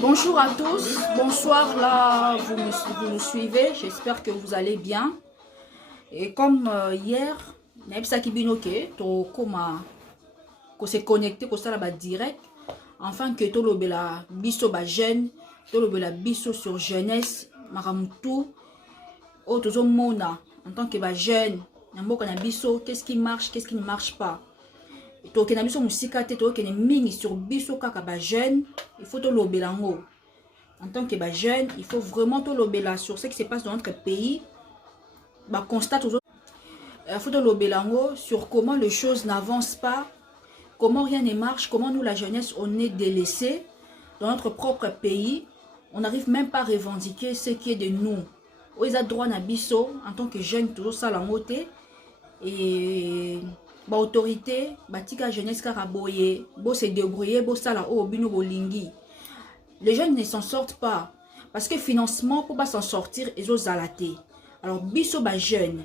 Bonjour à tous, bonsoir là, vous me suivez, j'espère que vous allez bien. Et comme hier, ça qui bien ok, to comment qu'on s'est connecté, qu'on s'est direct, enfin que tout le bela biso ba jeune, tout le bela biso sur jeunesse, maramutu, oh tout mona en tant que ba jeune, n'amboka na biso, qu'est-ce qui marche, qu'est-ce qui ne marche pas. To ke na biso musika te to ke ne mingi sur biso kaka ba jeune, il faut to lo belango. En tant que jeune, il faut vraiment tout l'obéla sur ce qui se passe dans notre pays. Constate aux autres. Il faut tout l'obéla sur comment les choses n'avancent pas, comment rien ne marche, comment nous, la jeunesse, on est délaissés dans notre propre pays. On n'arrive même pas à revendiquer ce qui est de nous. Ils ont droit à biso en tant que jeune, toujours ça la moté. Et autorité, tika jeunesse karaboye, bo se débrouiller, bo sala o bino bolingi. Les jeunes ne s'en sortent pas. Parce que financement, pour pas s'en sortir, ils ont zalaté. Alors, biso ba jeune,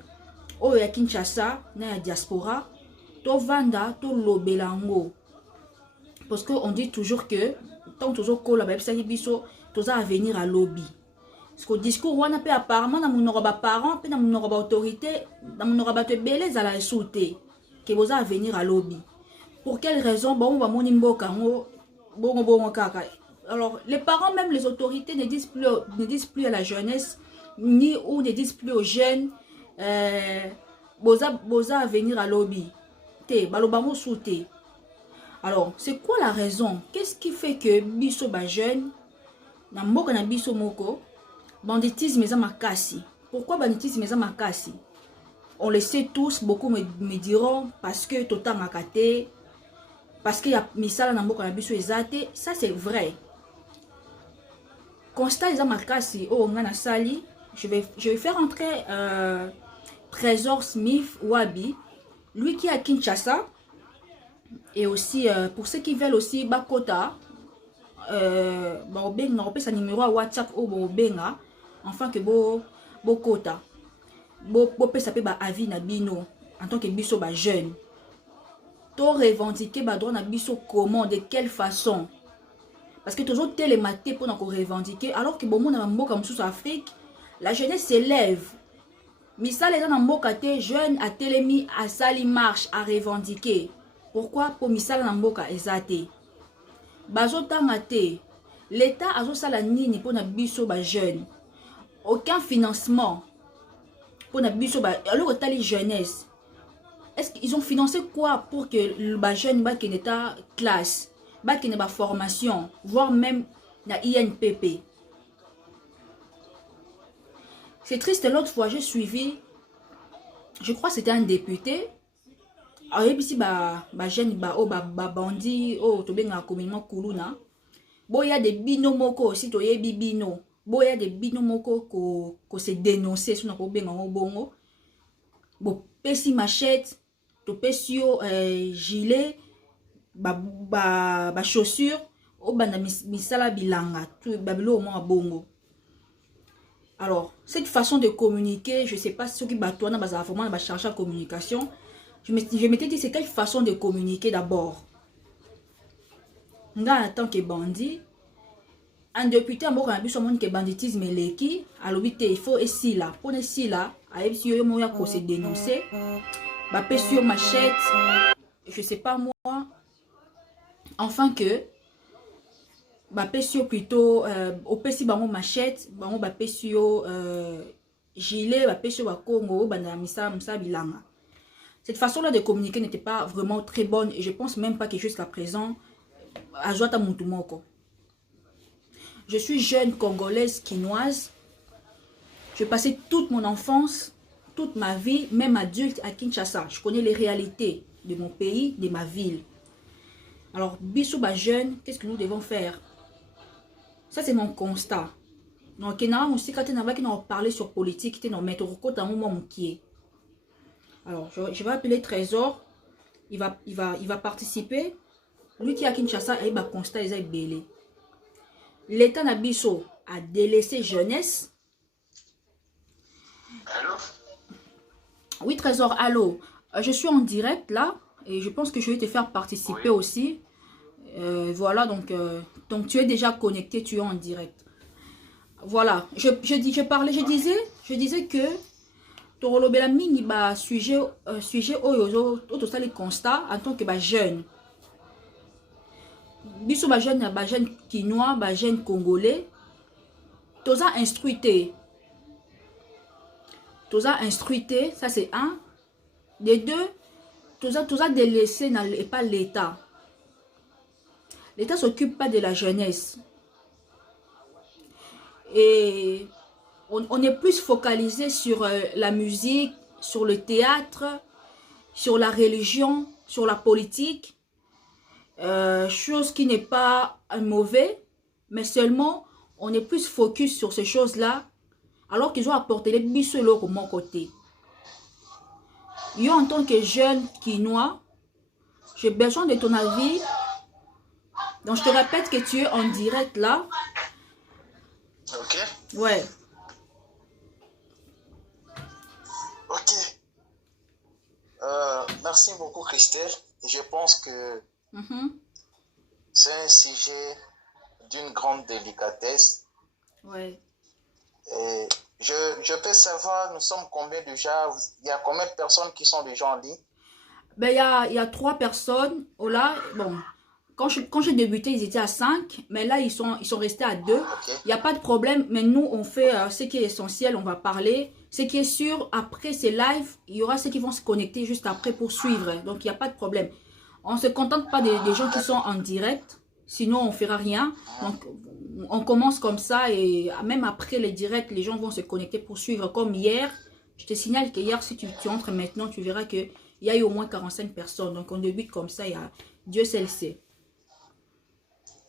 o ya Kinshasa, na ya diaspora, to vanda, to lobelango. Parce qu'on dit toujours que, tant toujours ko la babisa biso, to za venir à lobby. Parce que le discours, on a apparemment, na mon ba parents, na mon ba autorité, na mon ba te belé za la souté, que vous a venir à lobby. Pour quelle raison, bon, on va mon imboka, bon, kaka. Alors, les parents, même les autorités, ne disent plus à la jeunesse, ni ou ne disent plus aux jeunes, boza à venir à lobby. Balobamo souté. Alors, c'est quoi la raison? Qu'est-ce qui fait que biso ba jeune, na mboka na biso moko, banditisme eza makasi? Pourquoi banditisme eza makasi? On le sait tous, beaucoup me diront, parce que totan akate, parce qu'il y a misala na mboka na biso ezate, ça c'est vrai. Constat les amakasi oh ngana sali, je vais faire entrer Trésor Smith Wabi, lui qui est à Kinshasa, et aussi pour ceux qui veulent aussi bakota on appelle sa numéro à WhatsApp au benga, enfin que bo kota bo pesa pe ba avis na bino en tant que biso ba jeune, to revendiquer ba droit na biso comment, de quelle façon. Parce que toujours télématé pour nous revendiquer, alors que bon monde dans mboka msusu Afrique, la jeunesse s'élève. Mais ça les gens dans mboka té jeune à télémi à sali marche à revendiquer. Pourquoi? Pour misala na mboka ezate. Bazo tangate. L'État a sala nini pour na biso ba jeune. Aucun financement pour na biso ba alors tali jeunesse. Est-ce qu'ils ont financé quoi pour que le ba jeune ba qui n'état classe? Qui n'a pas formation, voire même la INPP. C'est triste, l'autre fois j'ai suivi, je crois que c'était un député. Alors ici ba jeune bandi to benga communément kuluna. Bon il y a des binomoko aussi to yebi bino. Bon il y a des binomoko ko se dénoncer sur ko benga bongo. Bon pesi machette, to pesio gilet chaussures au banda misala bilanga tout babilo au moins bongo. Alors cette façon de communiquer, je sais pas ce qui batouana baza vraiment ba chercher la communication. Je m'étais dit c'est quelle façon de communiquer d'abord. Nga en tant que bandit, un député en moko na biso monde que banditisme leki, alobite il faut ici là, pour ici là, a ebisi yo moya ko se dénoncer. Ba pesio machette, je sais pas moi. Enfin que pesio plutôt au pesi bango machette bango pesio gilet pesio Congo banda misa bilanga. Cette façon là de communiquer n'était pas vraiment très bonne et je pense même pas que jusqu'à présent à joata mutumoko. Je suis jeune congolaise quinoise. J'ai passé toute mon enfance, toute ma vie, même adulte à Kinshasa. Je connais les réalités de mon pays, de ma ville. Alors, biso ba jeune, qu'est-ce que nous devons faire? Ça, c'est mon constat. Donc, on aussi quand on parler sur politique, on met au dans moment qui est. Alors, je vais appeler Trésor. Il va participer. Lui qui est à Kinshasa, il va constat, il est belé. L'État na biso a délaissé jeunesse. Allô? Oui, Trésor, allô. Je suis en direct là. Et je pense que je vais te faire participer aussi. Voilà, donc tu es déjà connecté, tu es en direct. Voilà, je disais que Torolobela mingi ba sujet oyo to les constats en tant que ba jeune. Biso ba jeune quinois, ba jeune congolais, toza instruité. Toza instruité, ça c'est un. De deux, toza délaissé et pas l'État. L'État s'occupe pas de la jeunesse. Et on est plus focalisé sur la musique, sur le théâtre, sur la religion, sur la politique. Chose qui n'est pas mauvais, mais seulement on est plus focus sur ces choses-là, alors qu'ils ont apporté les bisous de mon côté. Yo, en tant que jeune quinois, j'ai besoin de ton avis. Donc je te répète que tu es en direct là. Ok. Ouais. Ok. Merci beaucoup, Christelle. Je pense que c'est un sujet d'une grande délicatesse. Ouais. Et je peux savoir, nous sommes combien déjà? Il y a combien de personnes qui sont déjà en ligne? Ben, il y a 3 personnes. Oh là, bon. Quand j'ai débuté, ils étaient à 5, mais là, ils sont restés à 2. Okay. Il n'y a pas de problème, mais nous, on fait ce qui est essentiel, on va parler. Ce qui est sûr, après ces lives, il y aura ceux qui vont se connecter juste après pour suivre. Donc, il n'y a pas de problème. On ne se contente pas des gens qui sont en direct, sinon on ne fera rien. Donc, on commence comme ça et même après les directs, les gens vont se connecter pour suivre. Comme hier, je te signale que hier, si tu entres maintenant, tu verras qu'il y a eu au moins 45 personnes. Donc, on débute comme ça, il y a Dieu seul sait.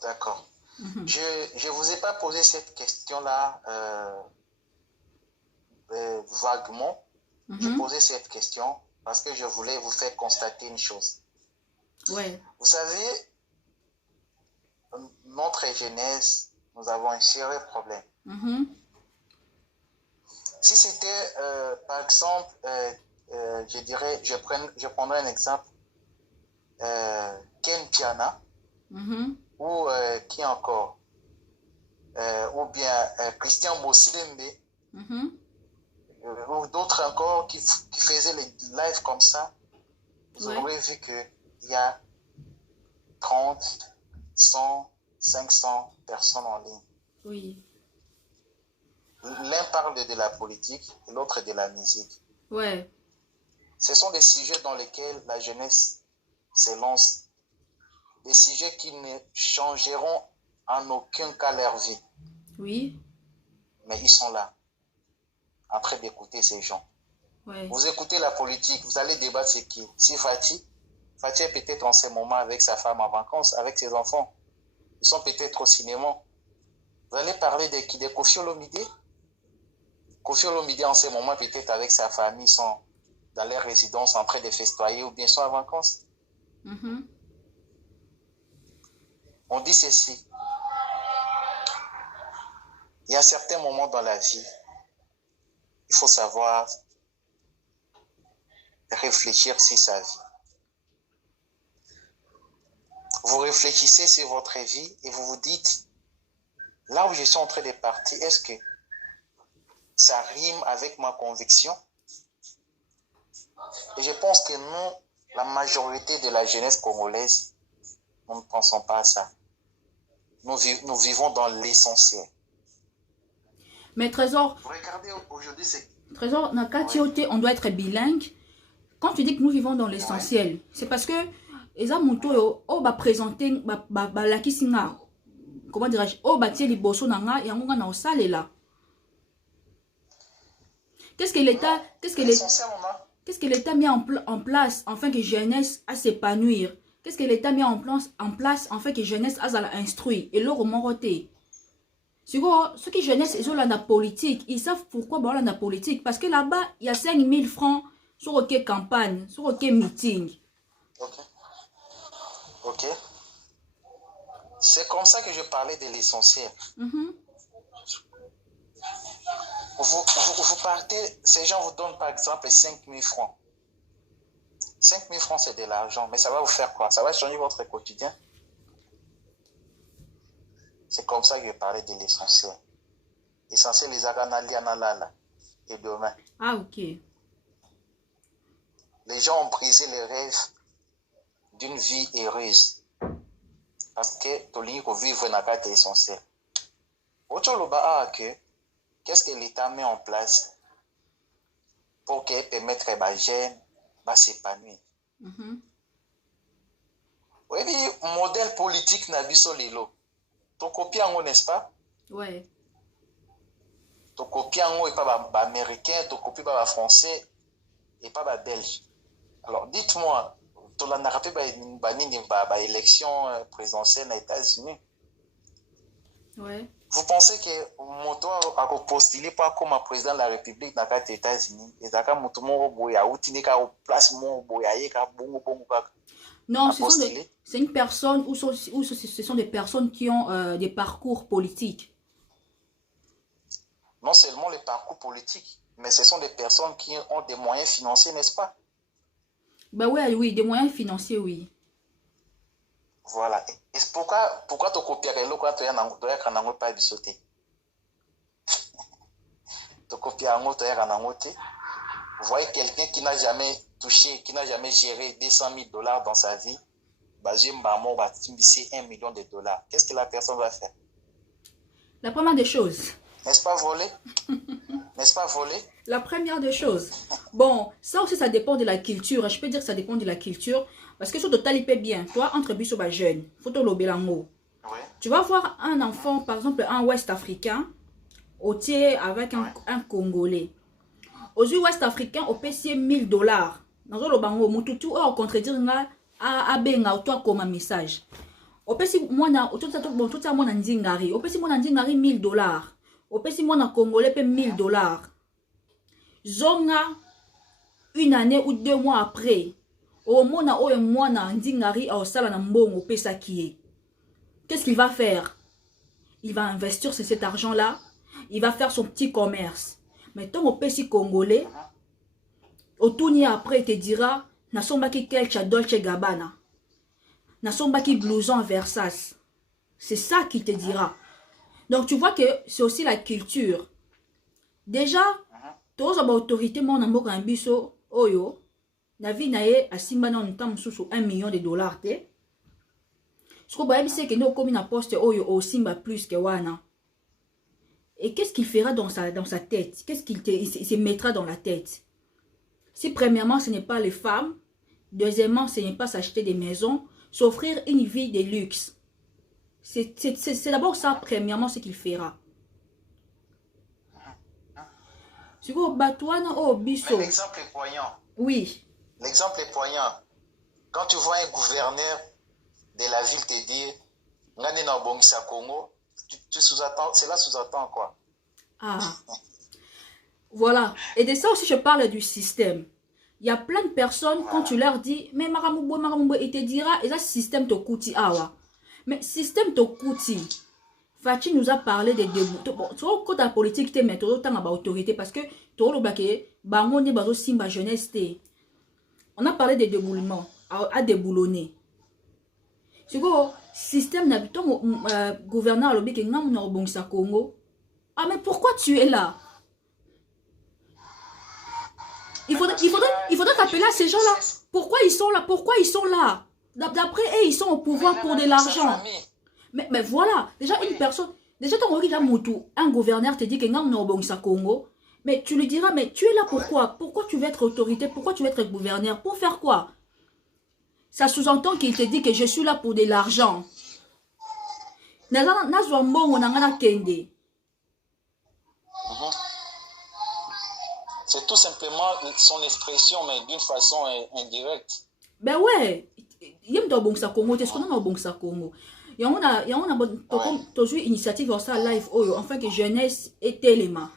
D'accord. Je ne vous ai pas posé cette question-là vaguement. Je posais cette question parce que je voulais vous faire constater une chose. Ouais. Vous savez, notre jeunesse, nous avons un sérieux problème. Si c'était, par exemple, je dirais, je prendrais un exemple, Ken Piana, ou qui encore, ou bien Christian Bossembe, ou d'autres encore qui faisaient les lives comme ça, vous aurez vu qu'il y a 30, 100, 500 personnes en ligne. Oui. L'un parle de la politique et l'autre de la musique. Ouais. Ce sont des sujets dans lesquels la jeunesse se lance. Des sujets qui ne changeront en aucun cas leur vie. Oui. Mais ils sont là, en train d'écouter ces gens. Ouais. Vous écoutez la politique, vous allez débattre c'est qui? Si Fatih est peut-être en ce moment avec sa femme en vacances, avec ses enfants. Ils sont peut-être au cinéma. Vous allez parler de qui? De Koffi Olomide? Koffi Olomide en ce moment peut-être avec sa famille sont dans leur résidence en train de festoyer ou bien sont en vacances. On dit ceci. Il y a certains moments dans la vie, il faut savoir réfléchir sur sa vie. Vous réfléchissez sur votre vie et vous vous dites, là où je suis en train de partir, est-ce que ça rime avec ma conviction? Et je pense que nous, la majorité de la jeunesse congolaise, nous ne pensons pas à ça. Nous vivons dans l'essentiel. Mais Trésor, regardez aujourd'hui, c'est... Trésor, on doit être bilingue. Quand tu dis que nous vivons dans l'essentiel, c'est parce que Eza Muto o ba présenter ba la kisinga. Comment dirais-je? O ba tie liboso nanga yango na osalela. Qu'est-ce que l'État met en place afin que jeunesse à s'épanouir? Qu'est-ce que l'État met en place afin que jeunesse à instruire et le roman roté? Ceux qui jeunesse ils ont la politique, ils savent pourquoi bah la politique parce que là-bas il y a 5000 francs sur OK campagne, sur OK meeting. Ok. C'est comme ça que je parlais de l'essentiel. Vous partez, ces gens vous donnent par exemple 5000 francs. 5000 francs, c'est de l'argent, mais ça va vous faire quoi? Ça va changer votre quotidien? C'est comme ça que je parlais de l'essentiel. L'essentiel, les aganalianalala. Et demain. Ah, ok. Les gens ont brisé les rêves d'une vie heureuse. Parce que Tolingi ko vivre na carte essentiel. Autre loba qu'est-ce que l'État met en place pour qu'il permette aux jeunes de s'épanouir. Oui, modèle politique na biso lelo. Ton copie en n'est-ce pas? Ouais. Ton copie en et pas américain, ton copie pas français et pas belge. Alors dites-moi, tu l'as rappelé élection présidentielle aux États-Unis. Ouais. Vous pensez que Moto a postulé pas comme président de la République dans les États-Unis et ça comme tout le monde boya ou tinika au place mon boya ka bongo non, c'est une personne ou ce sont des personnes qui ont des parcours politiques. Non seulement les parcours politiques, mais ce sont des personnes qui ont des moyens financiers, n'est-ce pas? Ben ouais, oui, des moyens financiers, oui. Voilà. Et pourquoi tu copies le quand tu as pas bisoté? Tu copies vous voyez quelqu'un qui n'a jamais touché, qui n'a jamais géré 200 000 $ dans sa vie, basé maman va timbiser 1 million de dollars. Qu'est-ce que la personne va faire? La première des choses. N'est-ce pas voler? N'est-ce pas voler? La première des choses. Bon, ça aussi, ça dépend de la culture. Je peux dire que ça dépend de la culture. Parce que sur total, il paie bien. Toi, entre bis au jeune, photo l'obelango. Oui. Tu vas voir un enfant, par exemple, un Ouest africain, au tiers avec un Congolais. Aux Ouest africains, au PC 1000 $. Dans le bango, mututu, au contredire, à benga, toi, comme un message. Au PC, moi, tout ça, mon ndingari. Au PC, mon ndingari 1000 $. Au PC, mon Congolais paie 1000 $. Zonga, une année ou 2 mois après, au mona o mwana ndingari au sala na mbongo pesa qui. Qu'est-ce qu'il va faire? Il va investir sur cet argent-là. Il va faire son petit commerce. Mais tant au pesi congolais, au tournier après, il te dira, na sombaki kelcha Dolce Gabbana, na sombaki blouson Versace. C'est ça qu'il te dira. Donc tu vois que c'est aussi la culture. Déjà, tous les autorités mon ambo kan biso oyo na vie na ye asimba na ntam susu 1 million de dollars te. Ce que vous c'est que nous comme na poste oyo au simba plus que wana. Et qu'est-ce qu'il fera dans sa tête? Qu'est-ce qu'il se mettra dans la tête? Si premièrement ce n'est pas les femmes, deuxièmement ce n'est pas s'acheter des maisons, s'offrir une vie de luxe. C'est d'abord ça premièrement ce qu'il fera. L'exemple est poignant. Oui. L'exemple est poignant. Quand tu vois un gouverneur de la ville te dire Ngane na Bongisa Congo, tu sous-attends, cela sous-attend quoi? Ah. Voilà. Et de ça aussi, je parle du système. Il y a plein de personnes, voilà. Quand tu leur dis, mais Maramoubo, il te dira, et ça, système te coûte. Mais système te coûte. Fatih nous a parlé des déboulements. Tu vois, quand la politique, tu mets tout le temps à l'autorité parce que tu vois, jeunesse. On a parlé des déboulements, à déboulonner. C'est quoi, système n'habitant gouverneur à l'objet qui n'a pas de Congo. Ah, mais pourquoi tu es là? Il faudrait t'appeler à ces gens-là. Pourquoi ils sont là? Pourquoi ils sont là? D'après eux, ils sont au pouvoir pour de l'argent. Mais voilà, déjà une personne, déjà un gouverneur te dit que non, on a Congo, mais tu lui diras, mais tu es là pourquoi? Pourquoi tu veux être autorité? Pourquoi tu veux être gouverneur? Pour faire quoi? Ça sous-entend qu'il te dit que je suis là pour de l'argent. C'est tout simplement son expression, mais d'une façon indirecte. Ben ouais, il y a un bon Congo, tu es un bon Congo. Il y a une initiative dans sa live, enfin que jeunesse est élément.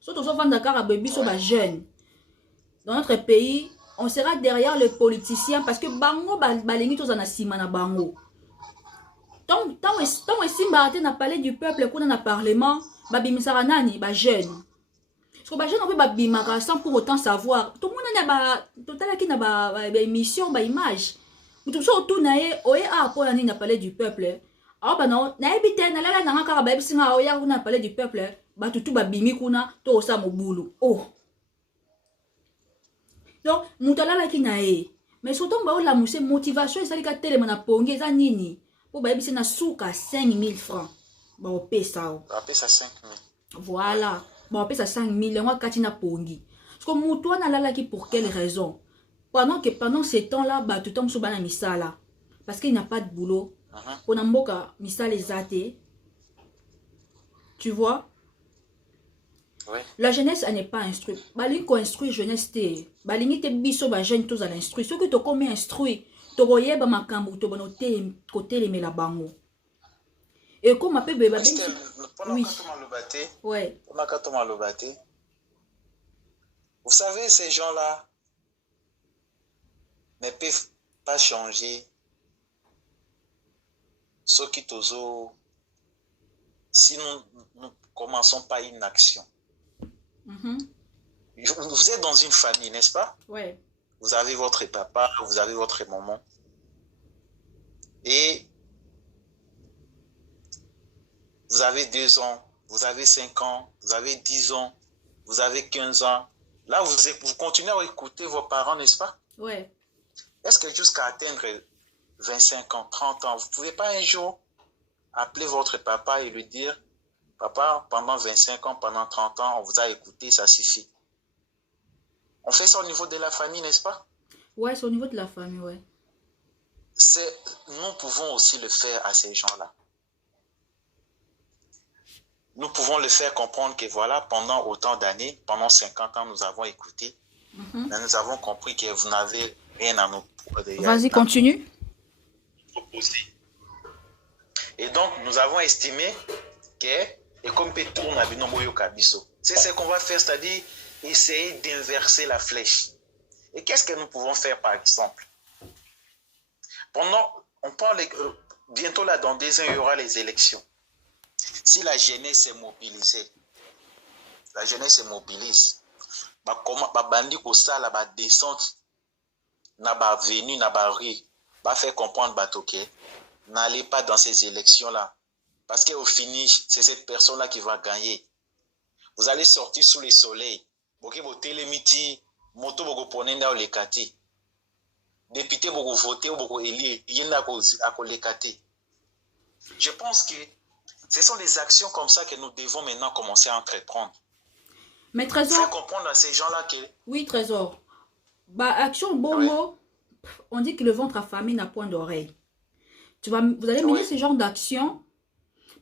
Surtout si on Dakar à bébé sur la jeune. Dans notre pays, on sera derrière les politiciens parce que bango balengi tous en asima na bango. Tant que n'a parlé du peuple qu'on a parlement, babimisara nani ba jeune. Parce que ba jeune on peut babimaka sans pour autant savoir. Tout le monde n'a total qui n'a ba émission ba image. Tout ça autour naé oé a pour n'a parlé du peuple. Ah bah non, na ebite na lala na ngaka ba ebisinga o ya kuna parler du peuple, ba tutu ba bimi kuna to sa mobulu. Oh. Donc mutalala ki na e. Mais surtout ba o la muse motivation ça li ka telema na pongi eza nini? Po ba ebisi na suka 5000 francs. Ba o pesa o. Ba pesa 5000. Voilà. Ba o pesa 5000 ngwa kati na pongi. Parce que mutu na lala ki pour quelle raison? Pendant ces temps-là, bah tout le temps sur bana misala parce qu'il n'a pas de boulot. On a mboka misala ezate. Tu vois? Oui. La jeunesse elle n'est pas instruite. Balingi ko instruire jeunesse te. Balingi te biso ba jeune tous à l'instruire. Ceux que to comme instruit, to boyeba makambu to bonote côté les mela bango. Et comme appelle beba ben oui. Ouais. Vous savez ces gens-là ne peuvent pas changer ce qui tozo si nous ne commençons pas une action. Vous êtes dans une famille, n'est-ce pas? Ouais. Vous avez votre papa, vous avez votre maman. Et vous avez 2 ans, vous avez 5 ans, vous avez 10 ans, vous avez 15 ans. Là, vous continuez à écouter vos parents, n'est-ce pas? Ouais. Est-ce que jusqu'à atteindre 25 ans, 30 ans, vous ne pouvez pas un jour appeler votre papa et lui dire, papa, pendant 25 ans, pendant 30 ans, on vous a écouté, ça suffit. On fait ça au niveau de la famille, n'est-ce pas? Ouais, c'est au niveau de la famille, ouais. Nous pouvons aussi le faire à ces gens-là. Nous pouvons le faire comprendre que voilà, pendant autant d'années, pendant 50 ans, nous avons écouté. Mais nous avons compris que vous n'avez rien à nous proposer. Vas-y, continue. Et donc, nous avons estimé que, et comme Pétourne a vu nos Kabiso, c'est ce qu'on va faire, c'est-à-dire essayer d'inverser la flèche. Et qu'est-ce que nous pouvons faire, par exemple? On parle, bientôt là, dans 2 ans, il y aura les élections. Si la jeunesse est mobilisée, la jeunesse se mobilise, bandi ko sala ba descente na ba venu na ba rue, ba faire comprendre batoke, n'allez pas dans ces élections là parce qu'au finish, c'est cette personne là qui va gagner. Vous allez sortir sous le soleil, boké bo télémiti, moto boko ponenda o lekati. Député boko voter ou boko élire, yenda ko lekati. Je pense que ce sont des actions comme ça que nous devons maintenant commencer à entreprendre. Mais Trésor... Faire comprendre à ces gens-là que... Oui, Trésor. Bah, action bongo, oui. On dit que le ventre affamé n'a point d'oreille. Vous allez mener ce genre d'action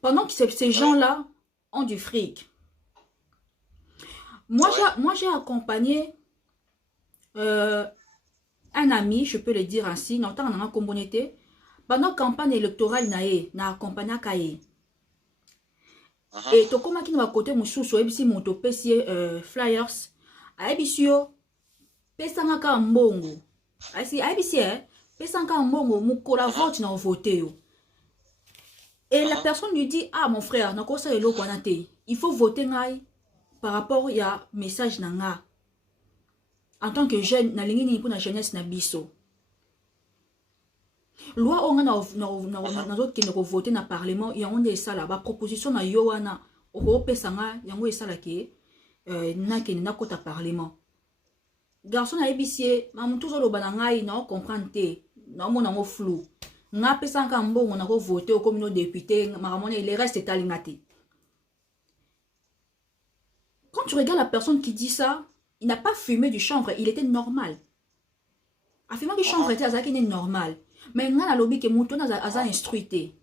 pendant que ces gens-là ont du fric. Moi, j'ai accompagné un ami, je peux le dire ainsi, pendant la campagne électorale, n'a accompagné Kaye. Et tokoma qui va côté mususu ebisi moto pesi flyers aibisio pesanga ka mbongo asi aibisi pesanga mbongo mukola vote na voter yo. Et la personne lui dit ah mon frère nako sa elo kwana te il faut voter ngai par rapport ya message na nga en tant que jeune na lingi ni pour na jeunesse na biso loi on a na voter na parlement et on est ça là ba proposition na yo wana o pesanga yango esala ke na ke na kota parlement garçon na ebisier mamu toujours lo bananga na comprendre te na mona ngo flou na pesanga mbongo na ko voter comme nos députés maramona il reste talimate. Quand tu regardes la personne qui dit ça, il n'a pas fumé du chanvre, il était normal. A fumé du chanvre était ça qui est normal. Mais il y a un lobby qui est instruit.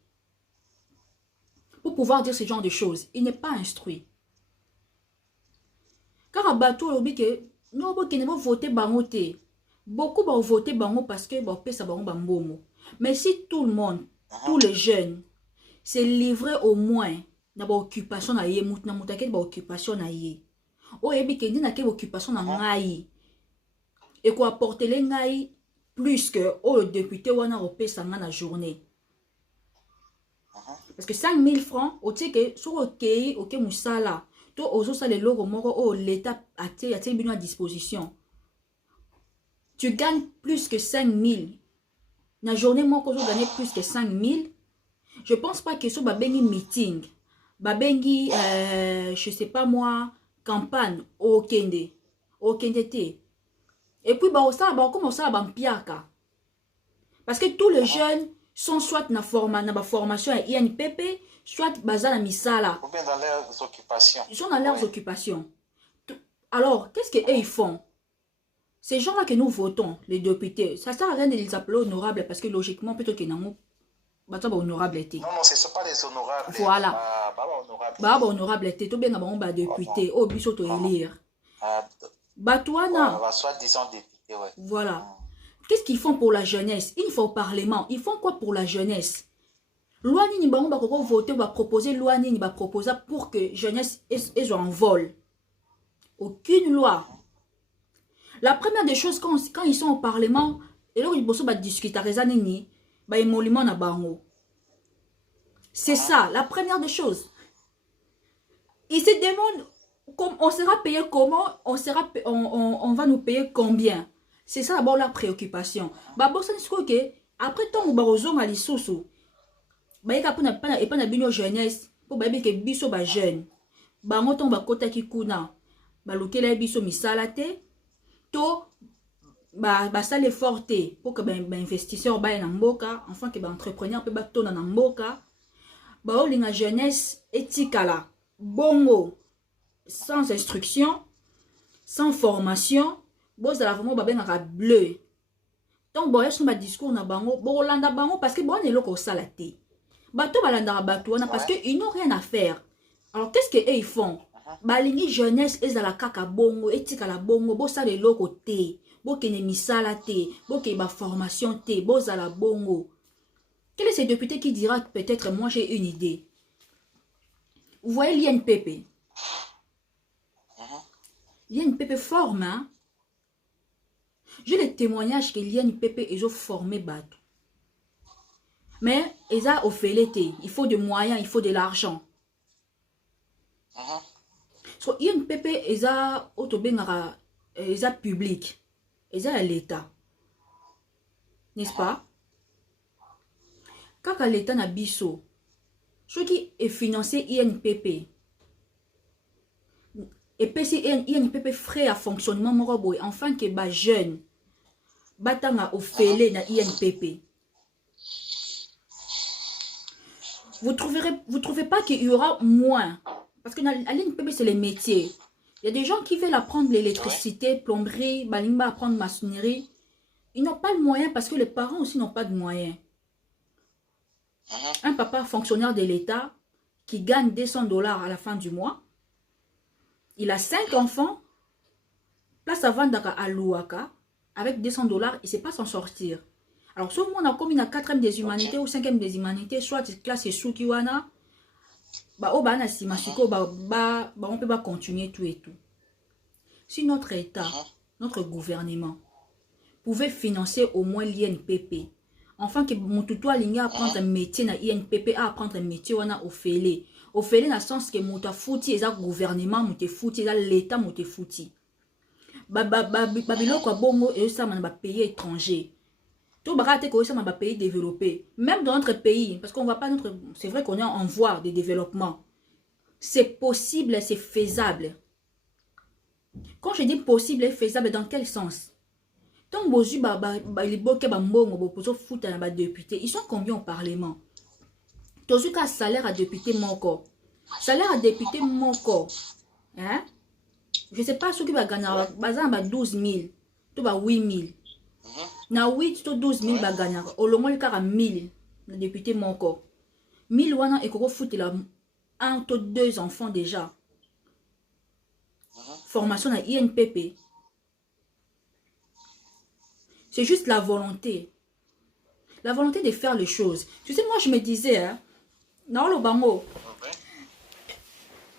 Pour pouvoir dire ce genre de choses, il n'est pas instruit. Car à bateau, le lobby que nous avons voté bangote. Beaucoup vont voter bango parce que bon ça bango bambongo. Mais si tout le monde, tous les jeunes, se livraient au moins na ba occupation na ye na mutake ba occupation na ye. O ebi ke ndina ke occupation na ngai. Et ko apporter les ngai plus que le député wana opesa nga na journée. Parce que 5000 francs, au que sur ok musala, to ozo sa le logo moko o l'état a bino à disposition. Tu gagnes plus que 5000. Na journée moko ozo gagner plus que 5000 Je pense pas que ce soit un meeting, babengi, je sais pas moi, campagne, au Kende te. Et puis, comment ça, parce que tous les jeunes sont soit na formation à INPP, soit bazala misala. Ou bien dans leurs occupations. Ils sont dans leurs occupations. Alors, qu'est-ce qu'ils ils font? Ces gens-là que nous votons, les députés, ça sert à rien de les appeler honorables parce que logiquement, plutôt qu'ils n'ont pas honorable été. Non, ce ne sont pas des honorables. Voilà. Honorable été. Tout bien, on va député. Oh, biso to élire. Batouana. Soit disant député, ouais. Voilà. Qu'est-ce qu'ils font pour la jeunesse? Ils font au Parlement. Ils font quoi pour la jeunesse? Loi ni va voter, va proposer, loi ni va proposer pour que jeunesse est en vol. Aucune loi. La première des choses, quand ils sont au Parlement, et là, ils vont discuter, c'est ça, la première des choses. Ils se demandent, on sera payé comment, on va nous payer combien. C'est ça d'abord la préoccupation. Après, tant que vous avez l'issue, et pas na jeunesse, pour que biso ba jeune. Bango ton ba kota ki kuna. Ba lokela biso misala te. To ba sale forte pour que ba investisseur ba na mboka, enfin que ba entrepreneur peut ba tona na mboka. Ba olinga jeunesse etikala. Bongo sans instruction, sans formation, bo za la vraiment ba benga bleu. Donc boye son ba discours na bango, bo landa bango parce que bon eloko sala te. Bateau balanda bateau parce qu'ils n'ont rien à faire. Alors qu'est-ce qu'ils font? Balingi jeunesse est à la kaka bongo, etika la bongo, bo sa de loko te, bo kene misala te, bo ke ba formation te, bo za la bongo. Quel est ce député qui dira que peut-être moi j'ai une idée? Vous voyez l'INPP? L'INPP forme, hein? J'ai les témoignages que l'INPP ils ont formé bateau. Mais ils ont offert l'été. Il faut des moyens, il faut de l'argent. So, INPP, ils ont public. Ils ont l'État. N'est-ce pas? Quand l'État n'a biso, ce qui est financé INPP, et puis si INPP frais à fonctionnement, enfin que les jeunes, batanga offert na INPP. Vous trouvez pas qu'il y aura moins? Parce que à l'INPP, c'est les métiers. Il y a des gens qui veulent apprendre l'électricité, plomberie, balimba, apprendre maçonnerie. Ils n'ont pas de moyens parce que les parents aussi n'ont pas de moyens. Un papa fonctionnaire de l'État qui gagne 200 $ à la fin du mois. Il a 5 enfants. Place à vendre à Louaka. Avec 200 $, il ne sait pas s'en sortir. Alors, ce monde a comme une 4e des humanités ou 5e des humanités, soit classe et Sukiwana, on peut continuer tout et tout. Si notre État, notre gouvernement, pouvait financer au moins l'INPP, enfin que mon tuto a apprendre un métier na INPP, à apprendre un métier au Félé. Au Félé, dans le sens que mon fouti, et gouvernement, mon fouti, l'État, mon fouti. Babylone, bongo, et ça, on va payer étranger. Tout barate que ça m'a pays développé, même dans notre pays, parce qu'on voit pas notre, c'est vrai qu'on est en voie de développement. C'est possible, c'est faisable. Quand je dis possible et faisable, dans quel sens? Tant que les boke député, ils sont combien au Parlement? Tout ce cas salaire à député mon corps, salaire à député mon corps, hein? Je sais pas ce qui va gagner, bazan 12 000, tout va 8 000. Na 8 to 12 000 baganya au long le car 1000 le député mon corps 1000 wana et koko fout la 1 to 2 enfants déjà. Formation à INPP. C'est juste la volonté de faire les choses. Tu sais, moi je me disais hein, non le bango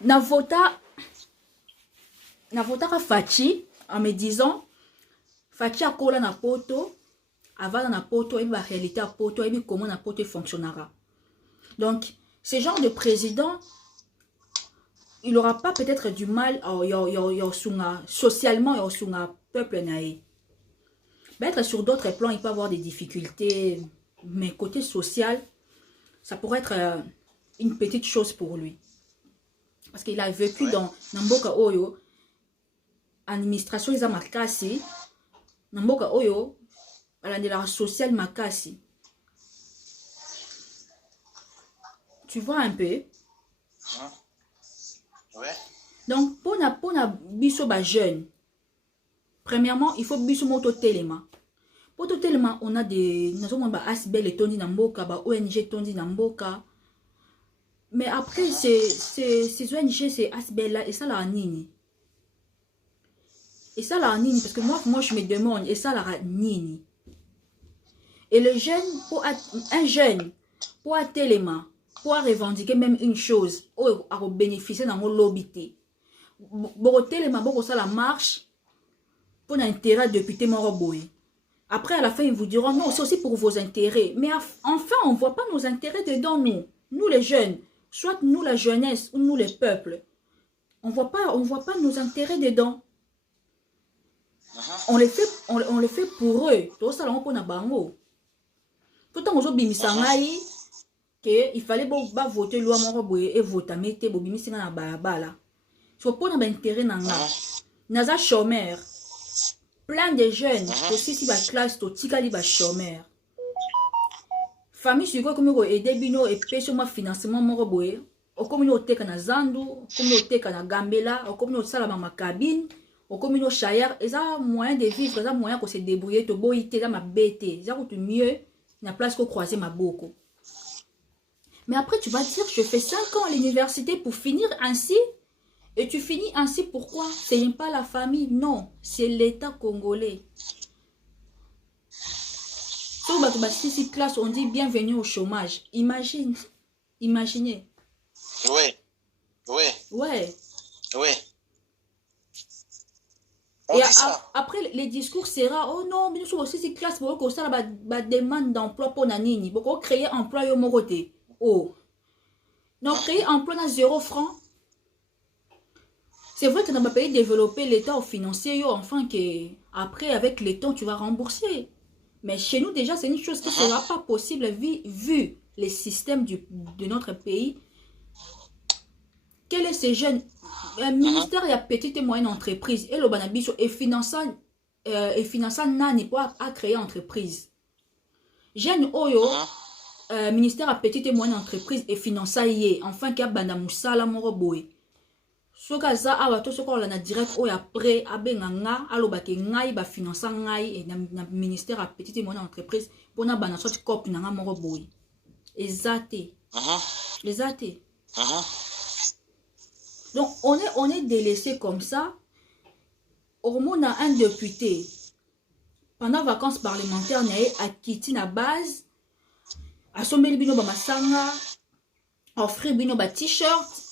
na vota Fachi en me disant Fachi a kola na poto, avant na poto, et la réalité à poto, et comment na poto fonctionnera. Donc, ce genre de président, il n'aura pas peut-être du mal, socialement, il y a peuple naïf. Peut-être sur d'autres plans, il peut avoir des difficultés, mais côté social, ça pourrait être une petite chose pour lui. Parce qu'il a vécu dans Namboka Oyo, administration ils ont makasi, Namboka Oyo, à la sociale makasi. Tu vois un peu? Ouais. Donc, pour na biso ba jeune, premièrement, il faut biso moto telema. Pour tout telema, on a des nous avons ba asbel et tondi namboka, ba ONG tondi namboka. Mais après ces ONG c'est asbel là et ça la nini. Et ça la nini parce que moi je me demande et ça la nini. Et le jeune pour un jeune pour telema, pour revendiquer même une chose, à bénéficier dans mon lobby. Beaucoup ça la marche pour l'intérêt de député Moroboy. Après, à la fin, ils vous diront non, c'est aussi pour vos intérêts. Mais enfin, on ne voit pas nos intérêts dedans, nous les jeunes, soit nous la jeunesse ou nous les peuples. On voit pas nos intérêts dedans. On les fait pour eux. Tout ça, on peut bango. Tout le temps, il fallait voter loi Moroboy et voter mette bobimisi na balabala. Faut pas d'intérêt dans là. Naza chômeur. Plein de jeunes aussi si ba classe to tikali ba chômeur. Famille sur quoi comme aider bino et pêche moi financement moko boye. O communauté kana Zandu, communauté kana Gambela, o communauté sala ma cabine, o communauté chayar, et ça moyen de vivre, ça moyen qu'on se débrouiller to boité dans ma bête. Ça coûte mieux na place qu'on croiser ma boko. Mais après tu vas dire je fais 5 ans à l'université pour finir ainsi. Et tu finis ainsi, pourquoi? Ce n'est pas la famille, non. C'est l'État congolais. Sur la classe, on dit bienvenue au chômage. Imaginez. Oui. Et après, les discours sera, oh non, bien sûr, aussi, c'est classe, pour ça, la demande d'emploi pour Nanini. Pour créer emploi au Moroté. Oh. Donc, créer emploi à 0 francs. C'est vrai que dans ma pays développé, l'État financier, enfin, que après, avec les temps, tu vas rembourser. Mais chez nous, déjà, c'est une chose qui ne sera pas possible vu les systèmes de notre pays. Quel est ce jeune ministère et petite et moyenne entreprise et le banabiso et finançant nani pour à créer entreprise. Jeune Oyo, ministère à petite et moyenne entreprise et finançant enfin qu'il y a bandamusala moroboy. Soka za awa to soka la na direct o après abenga nga aloba ke ngai ba financer ngai et na ministère à petite et moyenne entreprise pour na bana sorti cop na nga moko boy. Exacté. Donc on est délaissé comme ça. On a un député pendant vacances parlementaires à Kiti na base a sommeli bino ba masanga offrir bino ba t-shirt.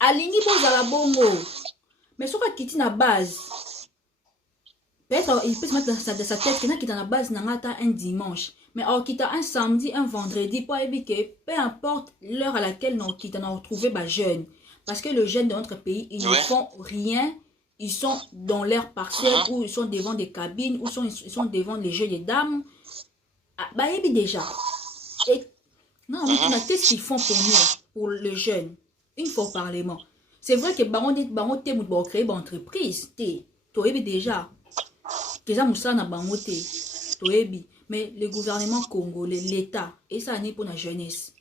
Alingi bozala bongo. Mais soka kiti na base. Peut-être il peut se mettre dans sa tête qu'il y a qui dans la base n'angata un dimanche. Mais alors qu'il a un samedi, un vendredi pour éviter peu importe l'heure à laquelle nous quittons nous retrouver bah jeune. Parce que les jeunes de notre pays, ils ne font rien. Ils sont dans l'air partiel ou ils sont devant des cabines ou ils sont devant les jeux des dames. Bah et déjà. Et non, mais qu'est-ce qu'ils font pour nous, pour les jeunes? Une fois au Parlement. C'est vrai que baron dit baron té mou créer une entreprise té toebi déjà que ça moussa na bango té toebi mais le gouvernement congolais l'État et ça n'est pour la jeunesse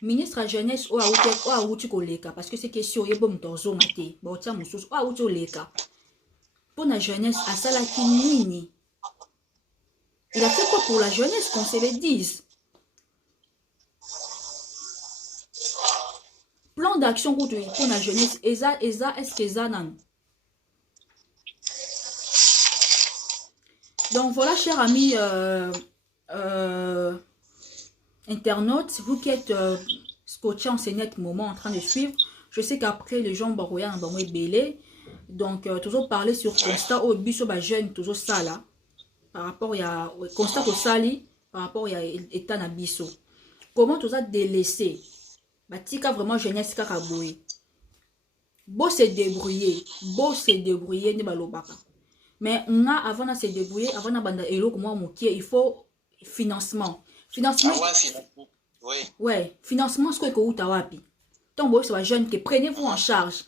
ministre la jeunesse ou a outi koleka parce que c'est question yebo mtozo maté ba otia mususu a outi oleka pour la jeunesse à ça la kinini il a fait quoi pour la jeunesse qu'on se le dise. Plan d'action pour la jeunesse, est-ce que ça non? Donc voilà, chers amis internautes, vous qui êtes scotchés en ce net moment en train de suivre, je sais qu'après les gens baroyant dans belé, donc toujours parler sur constat au biso ba jeune toujours ça là par rapport à constat au sali par rapport à état na biso. Comment tout ça délaissé? Batika vraiment jeunesse kakaboui. Beau se débrouiller ne balobaka. Mais on a avant de se débrouiller, avant de banda elo comme moi il faut financement. Oui. Ouais, financement, ce que vous avez. Donc, c'est jeune que prenez-vous en charge.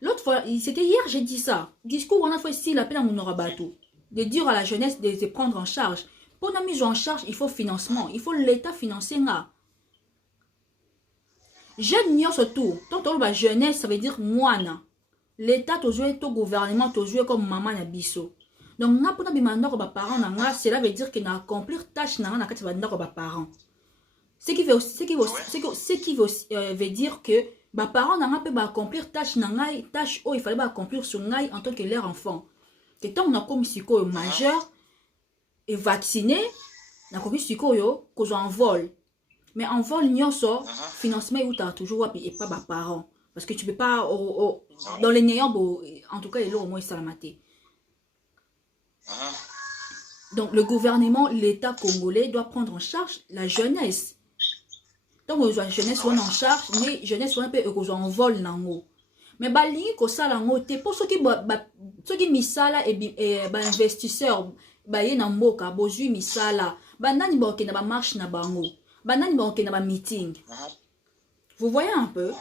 L'autre fois, c'était hier, j'ai dit ça. Discours, on a fait ici, la peine à mon bateau. De dire à la jeunesse de se prendre en charge. Pour la mise en charge, il faut financement. Il faut l'État financer là. Jeune surtout. Donc, la jeunesse, ça veut dire moi. L'État, tu joues, ton gouvernement, tu joues comme maman na biso. Donc, na pona bimanda ko ba parents na, cela veut dire que na accomplir tâche na kati ba ndako ba parents. Ce qui veut dire que mes parents n'ont pas accomplir tâche où il fallait accomplir sur ngai en tant que leur enfant. Que tant on a comme psycho majeur et vacciné, on a comme psycho yo qu'on en vol. Mais en vol n'y sort financement où tu as toujours et pas mes parents parce que tu peux pas dans les néants en tout cas il est au moins salamaté. Donc le gouvernement, l'État congolais doit prendre en charge la jeunesse. Donc, la jeunesse soit en charge, mais jeunesse soit un peu en vol nango. Mais bali ko sala ngo te pour ceux qui misala et investisseurs ba ye na mboka bozui misala ba nani ba okena ba marche na bango ba nani ba okena ba meeting. Vous voyez un peu,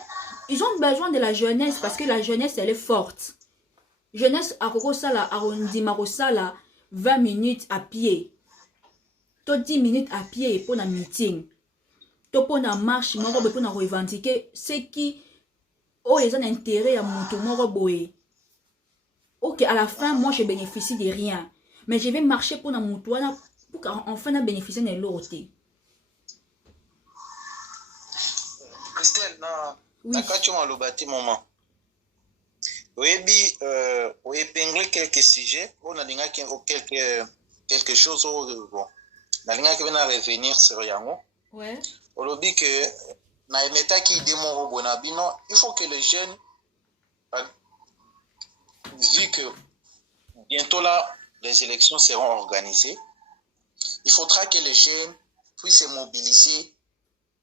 ils ont besoin de la jeunesse parce que la jeunesse elle est forte. Jeunesse a koko sala arrondima ko sala 20 minutes à pied. To 10 minutes à pied pour na meeting. Pour na marche moko pour na revendiquer ce qui les ont intérêt à mon tour moko boé. OK, à la fin moi je bénéficie de rien, mais je vais marcher pour na mon tour pour qu'enfin na bénéficier de l'autre. Christelle, na kati mo lobati moment. Oui, on épingle quelques sujets, on a quelque chose bon. Na linga qui va revenir sur yango. Ouais. On dit que na emeta qui démon bonabino, il faut que les jeunes, vu que bientôt là les élections seront organisées, il faudra que les jeunes puissent se mobiliser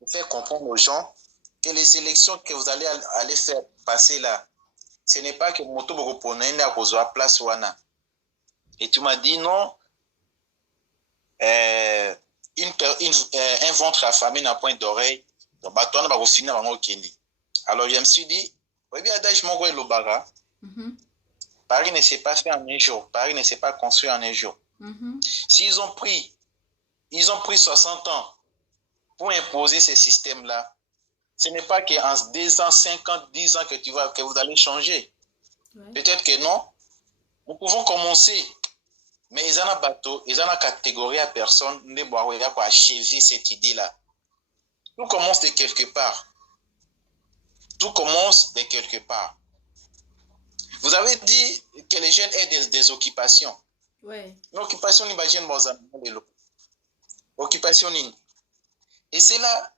pour faire comprendre aux gens que les élections que vous allez faire passer là, ce n'est pas que moto bokoponende à cause de la place wana. Et tu m'as dit non. Un ventre affamé n'a point d'oreille. Alors je me suis dit, Paris ne s'est pas fait en un jour. Paris ne s'est pas construit en un jour. S'ils ont pris 60 ans pour imposer ces systèmes-là, ce n'est pas qu'en 2 ans, 5 ans, 10 ans que vous allez changer. Ouais. Peut-être que non. Nous pouvons commencer. Mais ils ont un bateau, ils ont une catégorie à personne, ne boire pour achever cette idée-là. Tout commence de quelque part. Tout commence de quelque part. Vous avez dit que les jeunes aient des occupations. Oui. L'occupation n'est pas jeune, occupation. Et c'est là,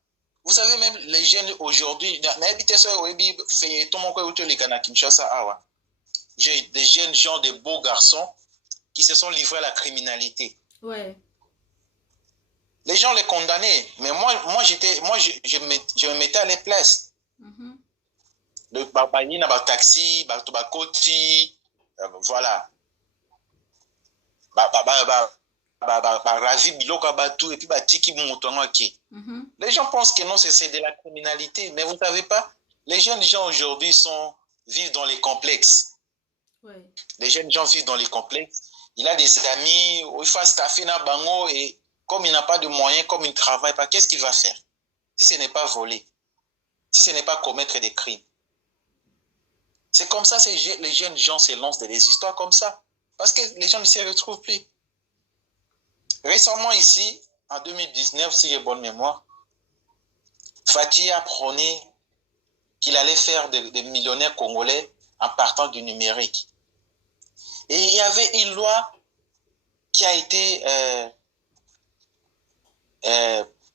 vous savez même les jeunes aujourd'hui, j'ai des jeunes gens, des beaux garçons qui se sont livrés à la criminalité. Ouais. Les gens les condamnaient, mais moi je me mettais à les places. Le babayi na ba taxi, ba koti, voilà. Ravi biloko batu et puis ba tiki mutongo ki. Les gens pensent que non, c'est de la criminalité, mais vous ne savez pas, les jeunes gens aujourd'hui vivent dans les complexes. Ouais. Les jeunes gens vivent dans les complexes. Il a des amis, il fait staffer na bango et comme il n'a pas de moyens, comme il ne travaille pas, qu'est-ce qu'il va faire? Si ce n'est pas voler, si ce n'est pas commettre des crimes. C'est comme ça, les jeunes gens se lancent dans des histoires comme ça. Parce que les gens ne se retrouvent plus. Récemment ici, en 2019, si j'ai bonne mémoire, Fatih apprenait qu'il allait faire des millionnaires congolais en partant du numérique. Et il y avait une loi qui a été...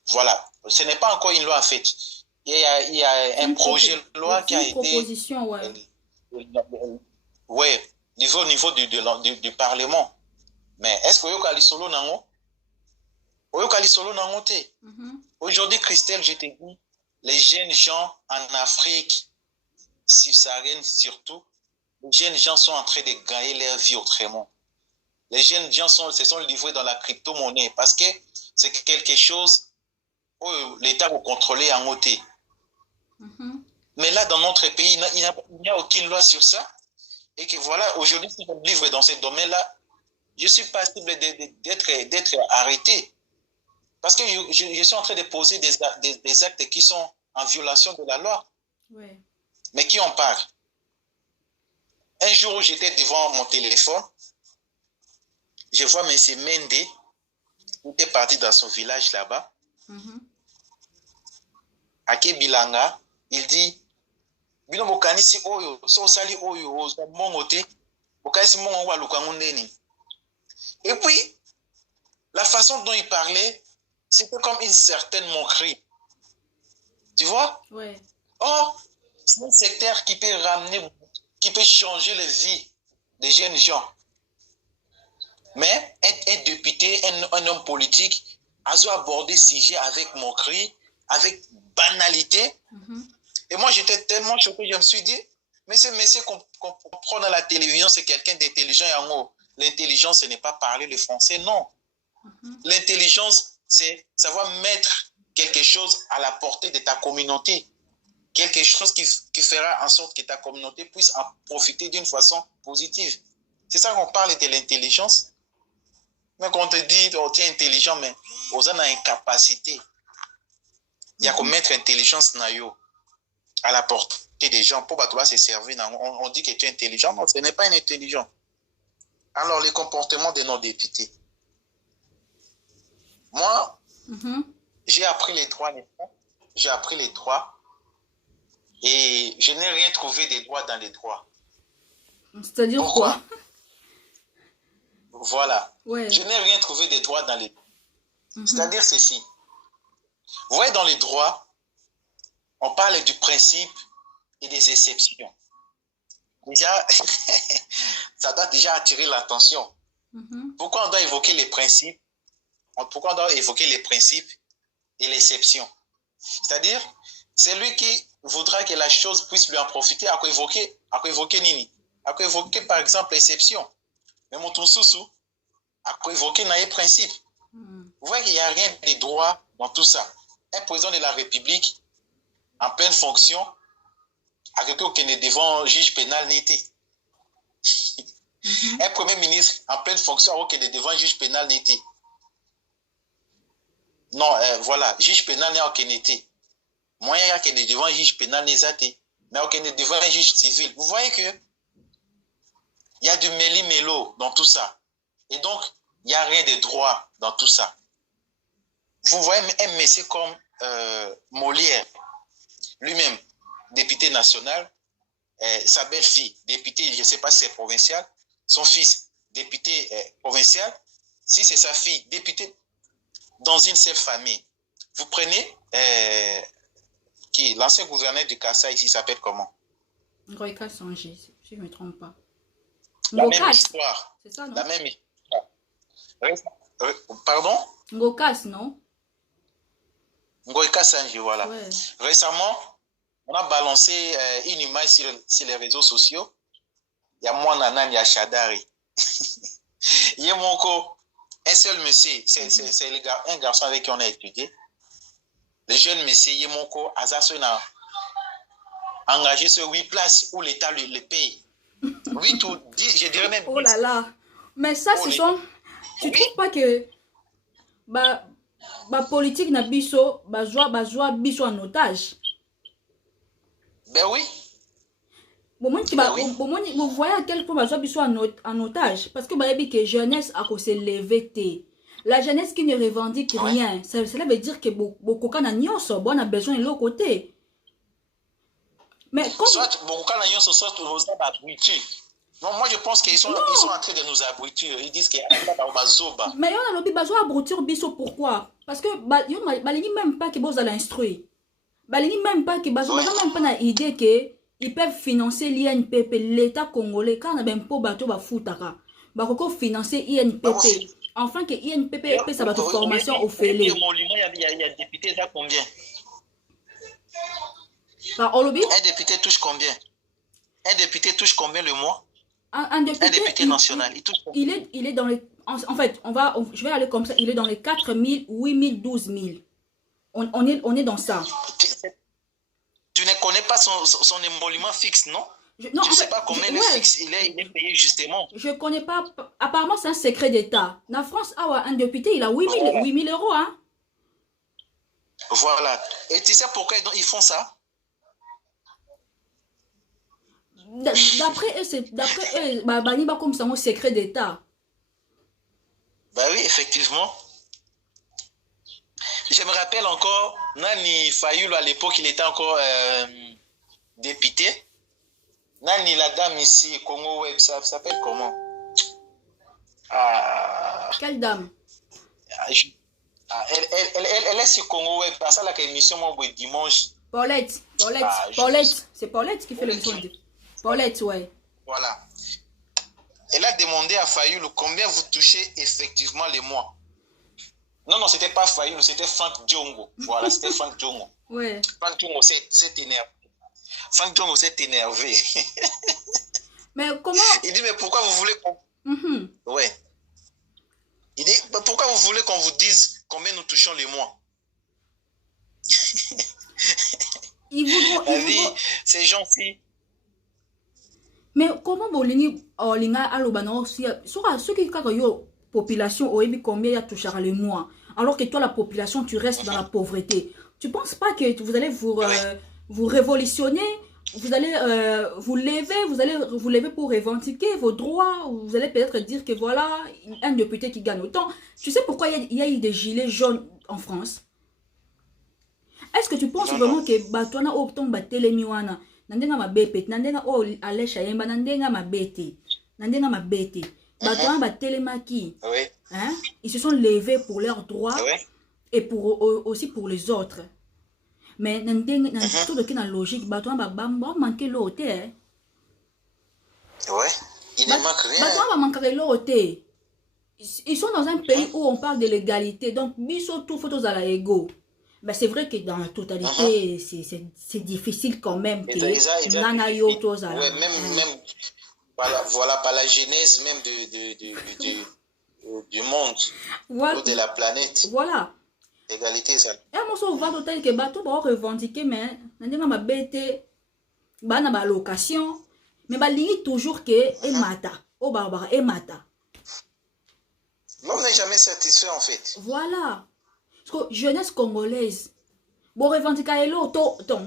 voilà. Ce n'est pas encore une loi en fait. Il y a un projet de loi qui a été... proposition, ouais. Ouais, au niveau du Parlement. Mais est-ce que vous avez solo nango? Aujourd'hui, Christelle, je te dis, les jeunes gens en Afrique subsaharienne surtout, les jeunes gens sont en train de gagner leur vie autrement. Les jeunes gens se sont livrés dans la crypto-monnaie parce que c'est quelque chose l'État va contrôler en côté. Mais là, dans notre pays, il n'y a aucune loi sur ça. Et que voilà, aujourd'hui, si je me livre dans ce domaine-là, je suis passible d'être arrêté. Parce que je suis en train de poser des actes qui sont en violation de la loi. Ouais. Mais qui en parle? Un jour où j'étais devant mon téléphone, je vois M. Mende, qui était parti dans son village là-bas, à Kebilanga, il dit, Bino bokanisi oyo, so sali oyo, mongote, bokanisi mongo wa lukangundeni. Et puis, la façon dont il parlait, c'était comme une certaine moquerie. Tu vois? Ouais. Or, c'est un secteur qui peut ramener, qui peut changer les vies des jeunes gens. Mais un député, un homme politique, a dû aborder ce sujet avec moquerie, avec banalité. Et moi, j'étais tellement choqué, je me suis dit, mais ce monsieur qu'on prend dans la télévision, c'est quelqu'un d'intelligent. Et en haut, l'intelligence, ce n'est pas parler le français, non. L'intelligence, c'est savoir mettre quelque chose à la portée de ta communauté. Quelque chose qui fera en sorte que ta communauté puisse en profiter d'une façon positive. C'est ça qu'on parle de l'intelligence. Mais quand on te dit, oh, tu es intelligent, mais on a une capacité. Il y a qu'on mettre intelligence à la portée des gens pour pouvoir se servir. On dit que tu es intelligent, non, ce n'est pas un intelligent. Alors, les comportements de nos députés. Moi, j'ai appris les droits, j'ai appris les droits et je n'ai rien trouvé des droits dans les droits. C'est-à-dire quoi? Voilà. Ouais. Je n'ai rien trouvé des droits dans les droits. C'est-à-dire ceci. Vous voyez, dans les droits, on parle du principe et des exceptions. Déjà, ça doit déjà attirer l'attention. Pourquoi on doit évoquer les principes? Pourquoi on doit évoquer les principes et l'exception? C'est-à-dire, c'est lui qui voudra que la chose puisse lui en profiter, à quoi évoquer Nini, à quoi évoquer par exemple l'exception. Mais mon sous à quoi évoquer les principes. Vous voyez qu'il n'y a rien de droit dans tout ça. Un président de la République en pleine fonction, à quelqu'un qui est devant un juge pénal n'était. Un premier ministre en pleine fonction, qui est devant un juge pénal n'était. Non, voilà, juge pénal n'est aucun été. Moi, il y a qui est devant un juge pénal n'est été. Mais aucun est devant un juge civil. Vous voyez que il y a du méli-mélo dans tout ça. Et donc, il n'y a rien de droit dans tout ça. Vous voyez un monsieur comme Molière, lui-même, député national, sa belle-fille, députée, je ne sais pas si c'est provincial, son fils, député provincial, si c'est sa fille, députée dans une seule famille. Vous prenez qui l'ancien gouverneur du Kassai ici s'appelle comment? Ngoïka Sangé, si je ne me trompe pas. La même histoire. C'est ça, non? La même histoire. Pardon? Ngokas, non? Ngoïka Sangé, voilà. Ouais. Récemment, on a balancé une image sur les réseaux sociaux. Il y a moi, Nanan, il y a Shadari. Il y a un seul monsieur, c'est un garçon avec qui on a étudié. Le jeune monsieur, Yemoko, Azasona, engagé sur 8 places où l'État le paye. 8 ou 10, je dirais même 10. Oh là là. Mais ça, ce sont... Tu ne trouves pas que... Bah politique na biso, joie biso en otage? Ben oui. Vous voyez à quel point joie biso en otage? Parce que bah, que jeunesse a se lever. La jeunesse qui ne revendique rien, cela veut dire que beaucoup on a besoin de l'autre côté. Mais comme... Soit beaucoup soit nous abrutis. Non, moi je pense qu'ils sont en train de nous abrutir. Ils disent qu'il y a pas zoba. Mais on a l'objet besoin d'abrutir biso, pourquoi? Parce que ils même pas que vous allez instruire. Ils même pas que même pas l'idée que ils peuvent financer l'INPP, l'État congolais, quand on a même pas bateau ba foutaka. Ba koko financer INPP. Enfin que INPP ça va de formation au félé. Il y a député ça combien? Un député touche combien? Un député touche combien le mois? Un député national, il est dans les... En fait, je vais aller comme ça, il est dans les 4 000, 8 000, 12 000. On est dans ça. Tu ne connais pas son émolument fixe, non? Non, tu ne sais pas combien il est fixe, il est payé justement. Je ne connais pas. Apparemment, c'est un secret d'État. En France, un député, il a 8 000 euros. Hein? Voilà. Et tu sais pourquoi ils font ça? D'après eux, bah, comme ça, un secret d'État. Bah oui, effectivement. Je me rappelle encore, Nani Fayoulou, à l'époque, il était encore député. Nani, la dame ici, Congo Web, ça s'appelle comment? Quelle dame? Elle est sur Congo Web, ça la émission dimanche. Paulette. C'est Paulette qui fait l'émission. Paulette, ouais. Voilà. Elle a demandé à Fayoulou combien vous touchez effectivement les mois. Non, c'était pas Fayoulou, c'était Franck Djongo. Voilà, c'était Franck Djongo. Ouais. Franck Djongo s'est énervé. Franck Djongo s'est énervé. Mais comment? Il dit, mais pourquoi vous voulez qu'on... Ouais. Il dit, pourquoi vous voulez qu'on vous dise combien nous touchons les mois? C'est gentil. Mais comment vous voulez aussi ceux qui ont population combien il touchera les mois alors que toi la population tu restes dans la pauvreté. Tu penses pas que vous allez vous révolutionner, vous allez vous lever pour revendiquer vos droits, vous allez peut-être dire que voilà un député qui gagne autant. Tu sais pourquoi il y a eu des gilets jaunes en France? Est-ce que tu penses vraiment que batona opton batelemi wana nandenga mabete nandenga alesha yemba nandenga mabete batona batelemaki hein, ils se sont levés pour leurs droits et aussi pour les autres, mais nandenga tout de la logique batona ba manquer l'autre hein. Ouais, il ne manque rien. Batona ba manquer l'autre. Ils sont dans un pays où on parle de l'égalité, donc biso tout photos à la égaux. Ben, c'est vrai que dans la totalité, c'est difficile quand même. Même, voilà, par la genèse même du monde, ou de la planète. Voilà. L'égalité, ça. Et moi, on va tel que bateau va revendiquer, mais on a bête, ba location, mais ba ligne toujours que et mata, au barbare et mata. L'homme n'est jamais satisfait en fait. Voilà. Jeunesse congolaise, bon revendiquer l'auto, ton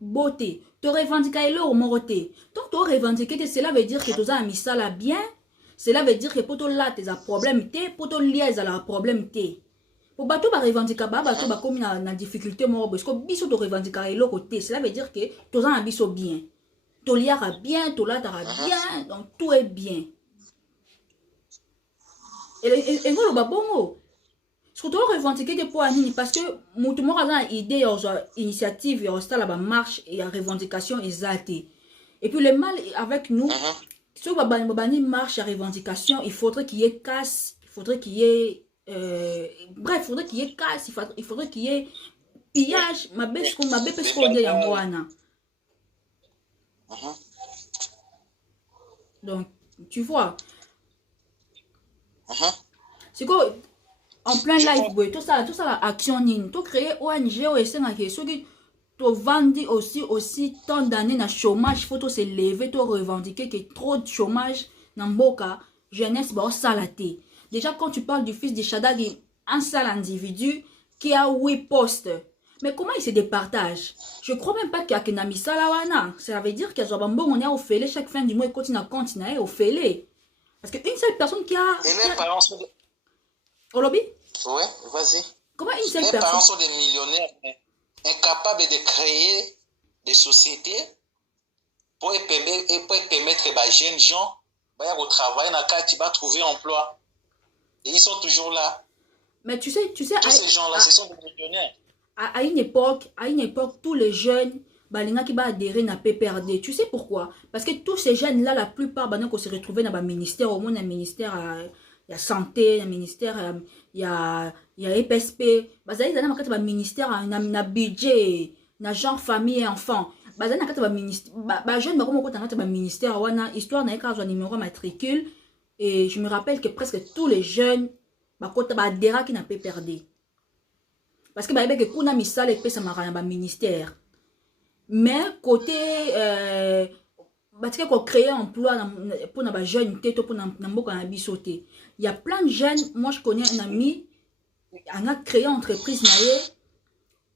beauté, tu revendiquer l'eau moroté. Donc tu revendiquer que cela veut dire que tu as mis ça là bien, cela veut dire que pour toi là tu as problème té, pour toi lié à la problème té. Pour bateau ba revendiquer bateau ba comme na difficulté moro parce que biso tu revendiquer l'eau côté, cela veut dire que tu as un biso bien. Tu liara bien, tu là bien, donc tout est bien. Et ngolo ba bongo. Surtout revendiquer des points parce que tout le monde a une idée, une initiative, il y a une marche et une revendication exaltée. Et puis le mal avec nous, si on a une marche à revendication, il faudrait qu'il y ait casse, il faudrait qu'il y ait bref, il faudrait qu'il y ait casse, il faudrait qu'il y ait pillage, ma bête qu'on est en Moana. Donc, tu vois. C'est quoi? En plein live, oui, tout ça la action nine, tout créer ONG ou SNG, ceux qui te vendent aussi tant d'années dans chômage, il faut tout se lever, tout revendiquer que trop de chômage dans Mboka, jeunesse, bah, salaté. Déjà, quand tu parles du fils de Shadagi, un seul individu qui a 8 postes, mais comment il se départage? Je crois même pas qu'il y a qu'un ami salawana. Ça veut dire qu'il y a un bon, on est au fêlé chaque fin du mois, il continue à continuer au fêlé. Parce qu'une seule personne qui a. Et mes parents sont. Au lobby? Ouais, vas-y. Comment une seule personne? Mes parents sont des millionnaires, incapables de créer des sociétés pour permettre aux jeunes gens au travail, dans le trouver emploi. Et ils sont toujours là. Mais tu sais, tous ces gens-là, ce sont des millionnaires. À une époque, tous les jeunes, qui va adhérer à PPRD. Tu sais pourquoi? Parce que tous ces jeunes-là, la plupart, qui se retrouvent dans le ministère, au moins un ministère. Il y a santé, il y a ministère, il y a EPSP. Ils ont un ministère, un budget, un genre famille et enfants. Ils ont un ministère, histoire d'un numéro matricule. Et je me rappelle que presque tous les jeunes, adhérent qui n'a pas perdu. parce que bayebe que kuna misala epesa marana ba ministère. Mais côté batika ko créer emploi pour na ba jeune teto pour na mboka na biso te. Il y a plein de jeunes, moi je connais un ami, on a créé entreprise naie,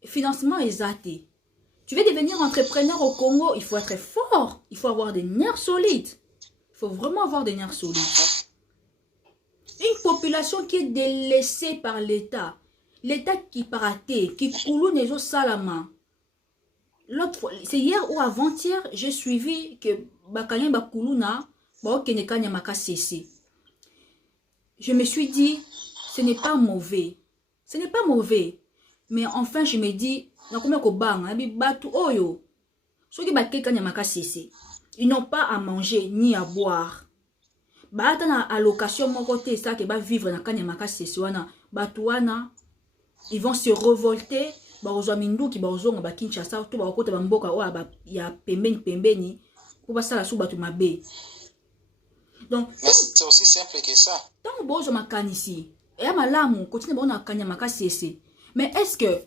financement exaté. Tu veux devenir entrepreneur au Congo, il faut être fort, il faut avoir des nerfs solides. Il faut vraiment avoir des nerfs solides. Une population qui est délaissée par l'État, l'État qui paraté, qui coule les autres salama. L'autre fois, c'est hier ou avant-hier, j'ai suivi que Bakanya Bakuluna, Baokenekanya Maka cessé. Je me suis dit, ce n'est pas mauvais. Ce n'est pas mauvais. Mais enfin, je me dis, ils n'ont pas à manger ni à boire. Ils vont se révolter. Donc, mais c'est aussi simple que ça. Tant bozo makanisi, et à malamu, continue bon à kanyamaka cessé. Mais est-ce que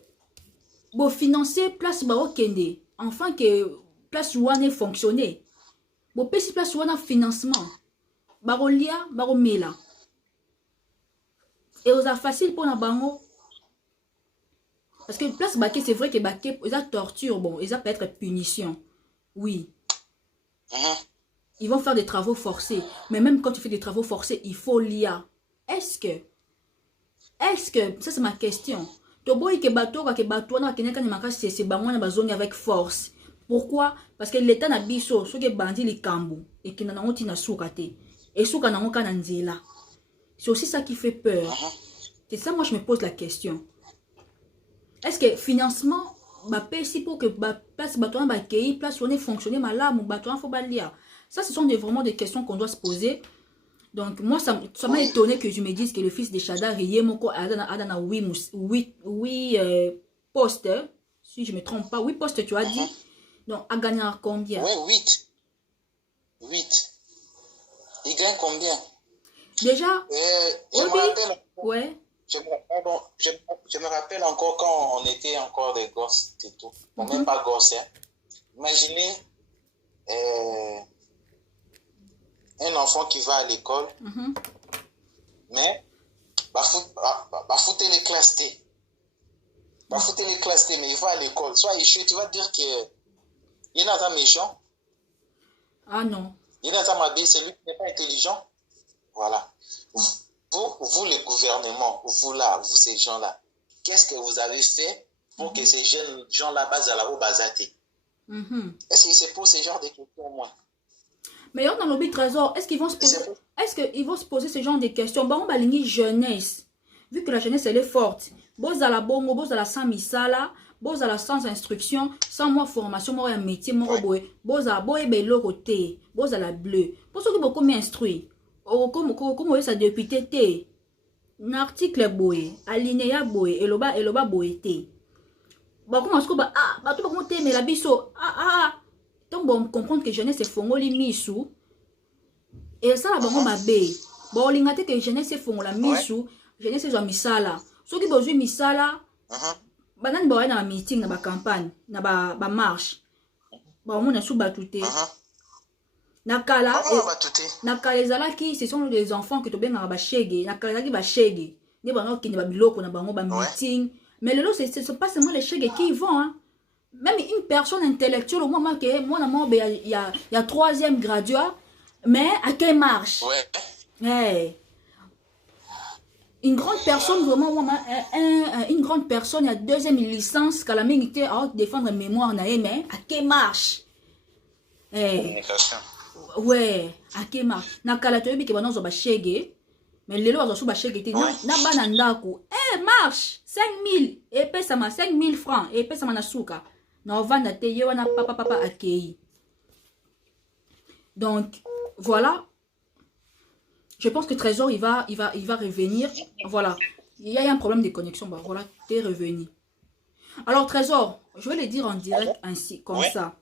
bon financer place bao kende, enfin que place ouane fonctionner, bon pesi place ouane financement, barolia, baromela. Et aux a facile pour na bango. Parce que place baké, c'est vrai que baké, ils a torture, bon, ils a peut être punition. Oui. Ils vont faire des travaux forcés. Mais même quand tu fais des travaux forcés, il faut l'IA. Est-ce que, ça c'est ma question. Avec force. Pourquoi? Parce que l'État n'a biso, ce qui est bandit les cambo, et qui n'a pas de soukate. Et souka n'a pas de. C'est aussi ça qui fait peur. C'est ça, moi je me pose la question. Est-ce que financement, si pour que place bâton ba kei, place on est fonctionner malade, ou bâton faut balia. Ça, ce sont vraiment des questions qu'on doit se poser. Donc, moi, ça m'a étonné que je me dise que le fils de Chada Riyemoko a 8 postes. Si je ne me trompe pas, 8 postes, tu as dit. Donc, a gagné combien? Oui, 8. Il gagne combien? Déjà, je me rappelle. Ouais. Je me rappelle encore quand on était encore des gosses et tout. Bon, même pas gosses, hein. Imaginez un enfant qui va à l'école, mais foutre les classes T. Foutre les classes T, mais il va à l'école. Soit échoué, tu vas dire qu'il y a un méchant. Ah non. Il y a un mabé, c'est lui qui n'est pas intelligent. Voilà. Vous, le gouvernement, vous ces gens-là, qu'est-ce que vous avez fait pour que ces jeunes gens-là basent à la haut basaté? Est-ce que c'est pour ces genres de questions au moins? Mais dans le trésor, est-ce qu'ils vont se poser ce genre de questions? Bon, on va ligner jeunesse. Vu que la jeunesse, elle est forte. Bos à la bongo, bos à la sans misala, bos à la sans instruction, sans moi formation, moi un métier, moi boy, bos à boy bello côté, bos à la bleue. Pour ceux qui beaucoup m'instruit. Comme ça député T. Un article boy, alinéa boy, eloba boy T. Bon, comment est-ce que tout le monde t'aime la biso? Donc, bon, comprendre que jeunesse est fongoli misou. Et ça, là, bon, ma bé. Bon, l'ingate que jeunesse est fongola misou, jeunesse est misala. Ceux qui besoin misala, banan boy na meeting, na ba campagne, na ba marche. Bon, on a sous batouté. Nakala, ezalaki, ce sont les enfants que tu bien na ba shege, nakala ki ba shege. Ni bango ki ne ba biloko na bango ba meeting. Mais le lot, ce sont pas seulement les shege qui y vont, hein. Même une personne intellectuelle, au moment que il y a troisième graduat, mais à quelle marche? Hey. Une grande personne, vraiment, une grande personne, il y a deuxième licence, qu'à la minute, à défendre mémoire, mais à quelle marche? Hey. Ouais, à quelle marche? Nakala toyebi ke banozo ba shege, mais lelo azo ba shege te na banandaku. Marche 5000 et paie ça ma 5000 francs et paie ça ma souka. Na vanda te yewana papa akei. Donc voilà. Je pense que Trésor il va revenir. Voilà. Il y a un problème de connexion. Bah, voilà, t'es revenu. Alors Trésor, je vais le dire en direct ainsi, comme ça.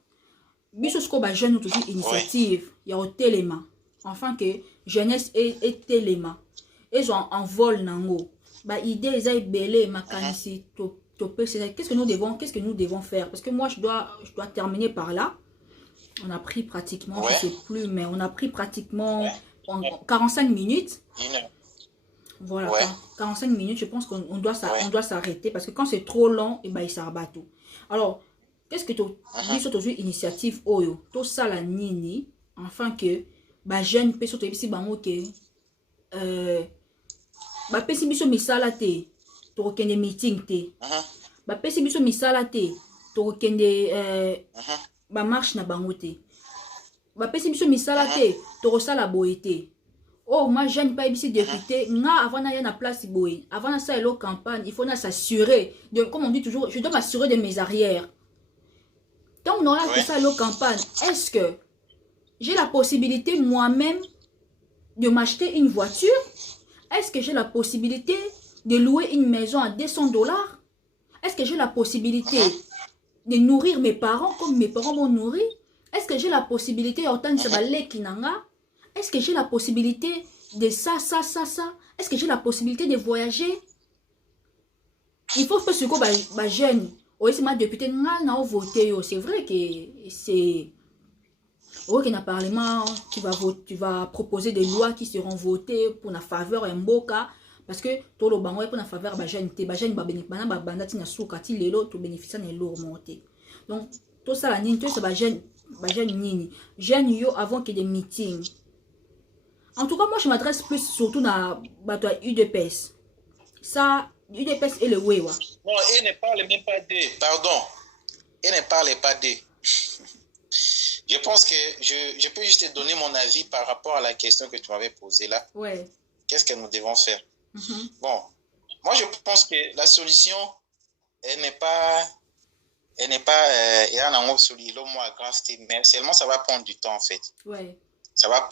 Bisosko ba jeune toujours initiative. Il y a au téléma. Enfin que jeunesse et téléma. Ils ont en vol nango. Ba idée eza ebele makanisi to qu'est-ce que nous devons faire? Parce que moi, je dois terminer par là. On a pris pratiquement, je ne sais plus, mais on a pris pratiquement 45 minutes. Voilà, 45 minutes, je pense qu'on doit s'arrêter parce que quand c'est trop long, et ben, il s'arrête tout. Alors, qu'est-ce que tu dis sur ton initiative Oyo? Tout ça, la nini, enfin que, bah, jeune, peut sauter ici, bah, ok. Bah, pesi biso misala te, to kende meeting te. Bah, pesi biso misala te, to kende, ba marche na bango te. Ba pesi biso misala te, to sala boye te. Oh, moi, je n'ai pas ici député. Avant d'aller à la place, avant ça, la campagne, il faut s'assurer. Comme on dit toujours, je dois m'assurer de mes arrières. Donc, on aura fait ça, la campagne. Est-ce que j'ai la possibilité moi-même de m'acheter une voiture? Est-ce que j'ai la possibilité de louer une maison à 200 $? Est-ce que j'ai la possibilité de nourrir mes parents comme mes parents m'ont nourri? Est-ce que j'ai la possibilité de est-ce que j'ai la possibilité de ça? Est-ce que j'ai la possibilité de voyager? Il faut que ce soit jeune. Oui, c'est ma députée, c'est vrai que c'est... Oui, qu'il y a un parlement, tu vas proposer des lois qui seront votées pour la faveur et mboka. Parce que tout le bango pour la faveur, jeune, donc, tout ça, la nini, tout ça, jeune nini. Jeune yo avant qu'il y ait des meetings. En tout cas, moi, je m'adresse plus surtout à UDPS. Ça, UDPS et le Wewa. Non, il ne parle même pas d'eux. Pardon. Il ne parle pas d'eux. Je pense que je peux juste te donner mon avis par rapport à la question que tu m'avais posée là. Ouais. Qu'est-ce que nous devons faire? Bon, moi, je pense que la solution, elle n'est pas... mais seulement ça va prendre du temps en fait. Ouais. Ça va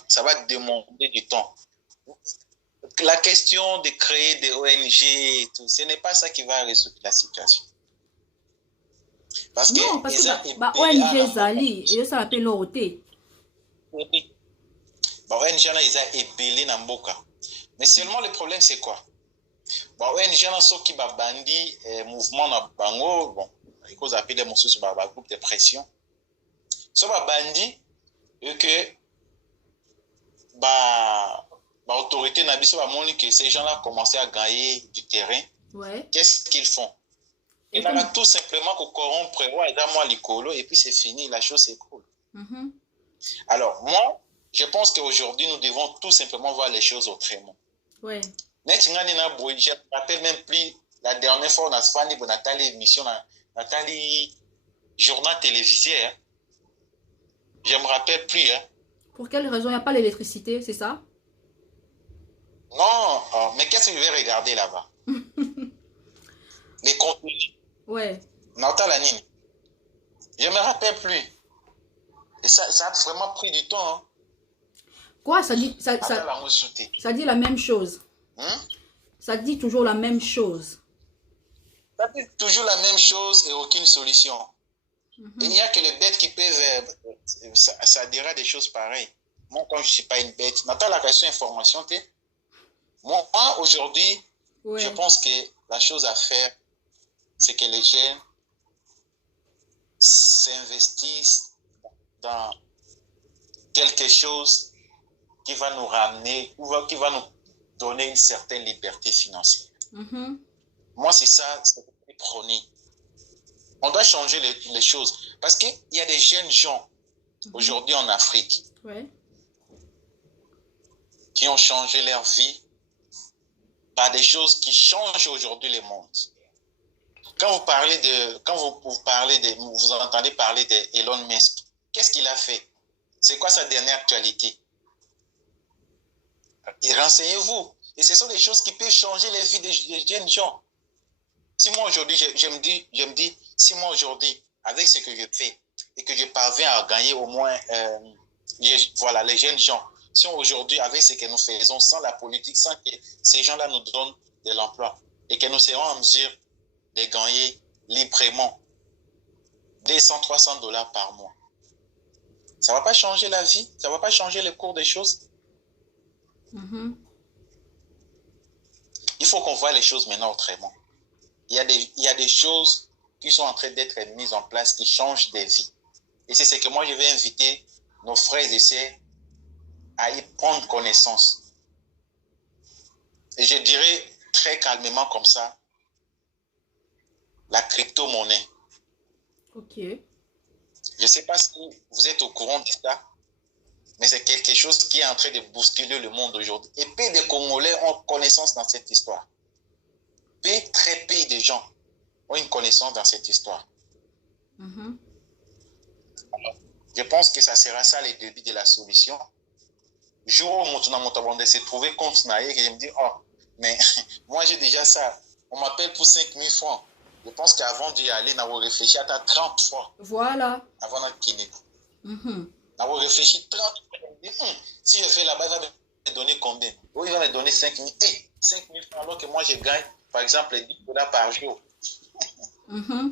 demander du temps. La question de créer des ONG et tout, ce n'est pas ça qui va résoudre la situation. Parce non, parce que ONG Zali, et ça l'appelle l'OT. ONG là, ils ont ébélé dans Mboka. Mais seulement le problème c'est quoi? ONG là, ceux qui ont bandi mouvement dans Bango, bon, ils ont appelé mon sous groupe de pression. Ceux qui ont bandi, et que autorité n'a pas que ces gens-là commencé à gagner du terrain. Ouais. Qu'est-ce qu'ils font? Ils n'ont tout simplement qu'au corrompre, et puis c'est fini, la chose s'écroule. Alors, moi, je pense qu'aujourd'hui, nous devons tout simplement voir les choses autrement. Ouais. Je ne me rappelle même plus la dernière fois, on a fait une émission, Nathalie, journal télévisé. Hein. Je ne me rappelle plus. Hein. Pour quelle raison? Il n'y a pas l'électricité, c'est ça? Non, mais qu'est-ce que je vais regarder là-bas? Les contenus. Ouais. Nathalie, je ne me rappelle plus. Et ça a vraiment pris du temps. Hein. Quoi? Ça dit la même chose. Ça dit toujours la même chose. Ça dit toujours la même chose et aucune solution. Et il n'y a que les bêtes qui peuvent s'adhérer à des choses pareilles. Moi, quand je ne suis pas une bête, Nathalie, la question information, moi, aujourd'hui, je pense que la chose à faire, c'est que les jeunes s'investissent dans quelque chose qui va nous ramener, ou qui va nous donner une certaine liberté financière. Moi, c'est ça, c'est ce que je prône. On doit changer les choses. Parce qu'il y a des jeunes gens, aujourd'hui en Afrique, qui ont changé leur vie par des choses qui changent aujourd'hui le monde. Quand vous entendez parler d'Elon Musk, qu'est-ce qu'il a fait? C'est quoi sa dernière actualité? Et renseignez-vous. Et ce sont des choses qui peuvent changer les vies des jeunes gens. Si moi aujourd'hui, je me dis, si moi aujourd'hui, avec ce que je fais, et que je parviens à gagner au moins, voilà, les jeunes gens, si aujourd'hui, avec ce que nous faisons, sans la politique, sans que ces gens-là nous donnent de l'emploi, et que nous serons en mesure de gagner librement 200-300 $ par mois, ça ne va pas changer la vie, ça ne va pas changer le cours des choses. Il faut qu'on voit les choses maintenant autrement. il y a des choses qui sont en train d'être mises en place qui changent des vies. Et c'est ce que moi, je vais inviter nos frères et sœurs à y prendre connaissance. Et je dirais très calmement comme ça, la crypto-monnaie. Ok. Je ne sais pas si vous êtes au courant de ça, mais c'est quelque chose qui est en train de bousculer le monde aujourd'hui. Et peu de Congolais ont connaissance dans cette histoire. Très peu de gens ont une connaissance dans cette histoire. Je pense que ça sera ça le début de la solution. Jour où on s'est trouvé compte, que je me dis, oh, mais moi j'ai déjà ça. On m'appelle pour 5 000 francs. Je pense qu'avant d'y aller, on a réfléchi à 30 fois. Voilà. Avant d'être kiné. On a réfléchi 30 fois. Si je fais là-bas, il va me donner combien? Oh, il va me donner 5 000. 5 000 francs alors que moi je gagne, par exemple, 10 $ par jour. Vous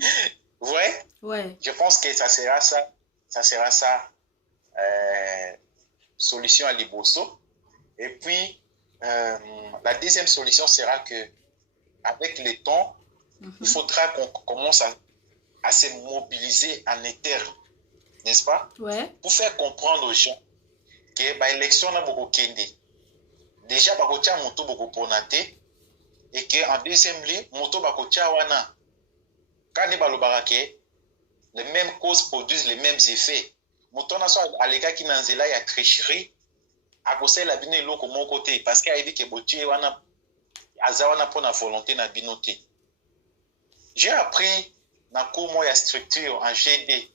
voyez? Ouais. Je pense que ça sera ça. Ça sera ça. Solution à Liboso. Et puis, la deuxième solution sera que, avec le temps, il faudra qu'on commence à se mobiliser en interne, n'est-ce pas? Ouais. Pour faire comprendre aux gens que l'élection n'a beaucoup kende. Déjà, bakotia moto beaucoup ponate et que en deuxième lieu, moto bakotia wana. Quand les balobarake, les mêmes causes produisent les mêmes effets. Moto na so aleka ki nanzela ya tricherie. Akose la bine loko mon côté parce qu'il a dit que botie wana azawana pour la volonté na binoté. J'ai appris dans le cours de structure en GD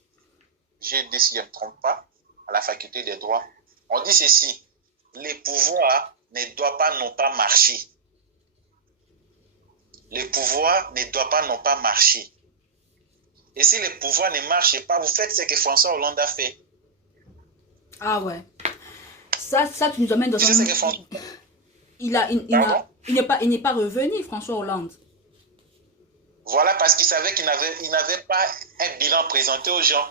si je ne me trompe pas, à la faculté des droits. On dit ceci, les pouvoirs ne doivent pas non pas marcher. Les pouvoirs ne doivent pas non pas marcher. Et si les pouvoirs ne marchent pas, vous faites ce que François Hollande a fait. Ah ouais. Ça tu nous amènes dans un... Il n'est pas revenu, François Hollande. Voilà, parce qu'il savait qu'il n'avait pas un bilan présenté aux gens.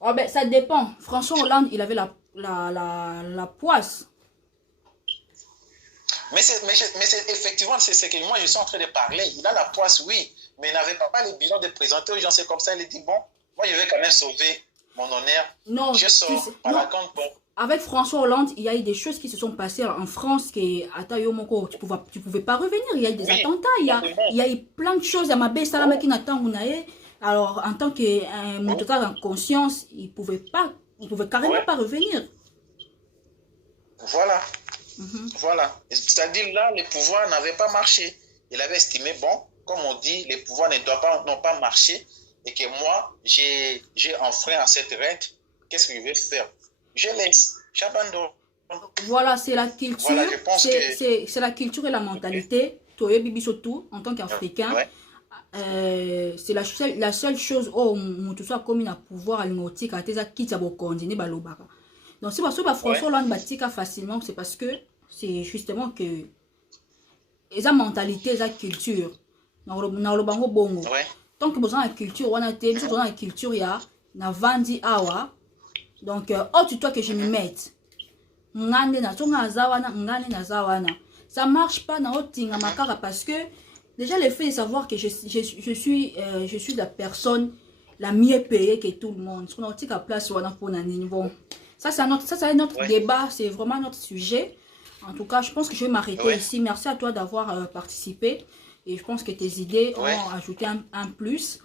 Oh ben, ça dépend. François Hollande, il avait la poisse. Mais effectivement, c'est ce que moi je suis en train de parler. Il a la poisse, oui, mais il n'avait pas le bilan de présenter aux gens. C'est comme ça, il a dit, bon, moi je vais quand même sauver mon honneur. Non, je sors par la compte. Avec François Hollande, il y a eu des choses qui se sont passées en France qui, tu pouvais pas revenir. Il y a eu des attentats, il y a eu plein de choses. Il y a ma belle Salama qui n'attend alors, en tant que motocar en conscience, il pouvait carrément pas revenir. Voilà. Voilà. C'est-à-dire là, les pouvoirs n'avaient pas marché. Il avait estimé, bon, comme on dit, les pouvoirs n'ont pas marché et que moi, j'ai enfreint à cette règle. Qu'est-ce que je vais faire? Je laisse, j'abandonne. Voilà, c'est la culture, voilà, c'est la culture et la mentalité. Toi, Bibi, surtout, en tant qu'Africain, c'est la seule chose où tout ça comme un pouvoir alimentaire à tes acquis à continuer balobara. Donc c'est parce que François Hollande batika facilement, c'est parce que c'est justement que la mentalité, la culture, dans le bango bongo. Tant que besoin de culture, on a besoin de culture, il y a na vandi awa. Donc, tu toi que je me mette. Ça marche pas dans parce que déjà le fait de savoir que je suis la personne la mieux payée que tout le monde. Bon, ça c'est un autre débat, c'est vraiment notre sujet. En tout cas, je pense que je vais m'arrêter ici. Merci à toi d'avoir participé. Et je pense que tes idées ont ajouté un plus.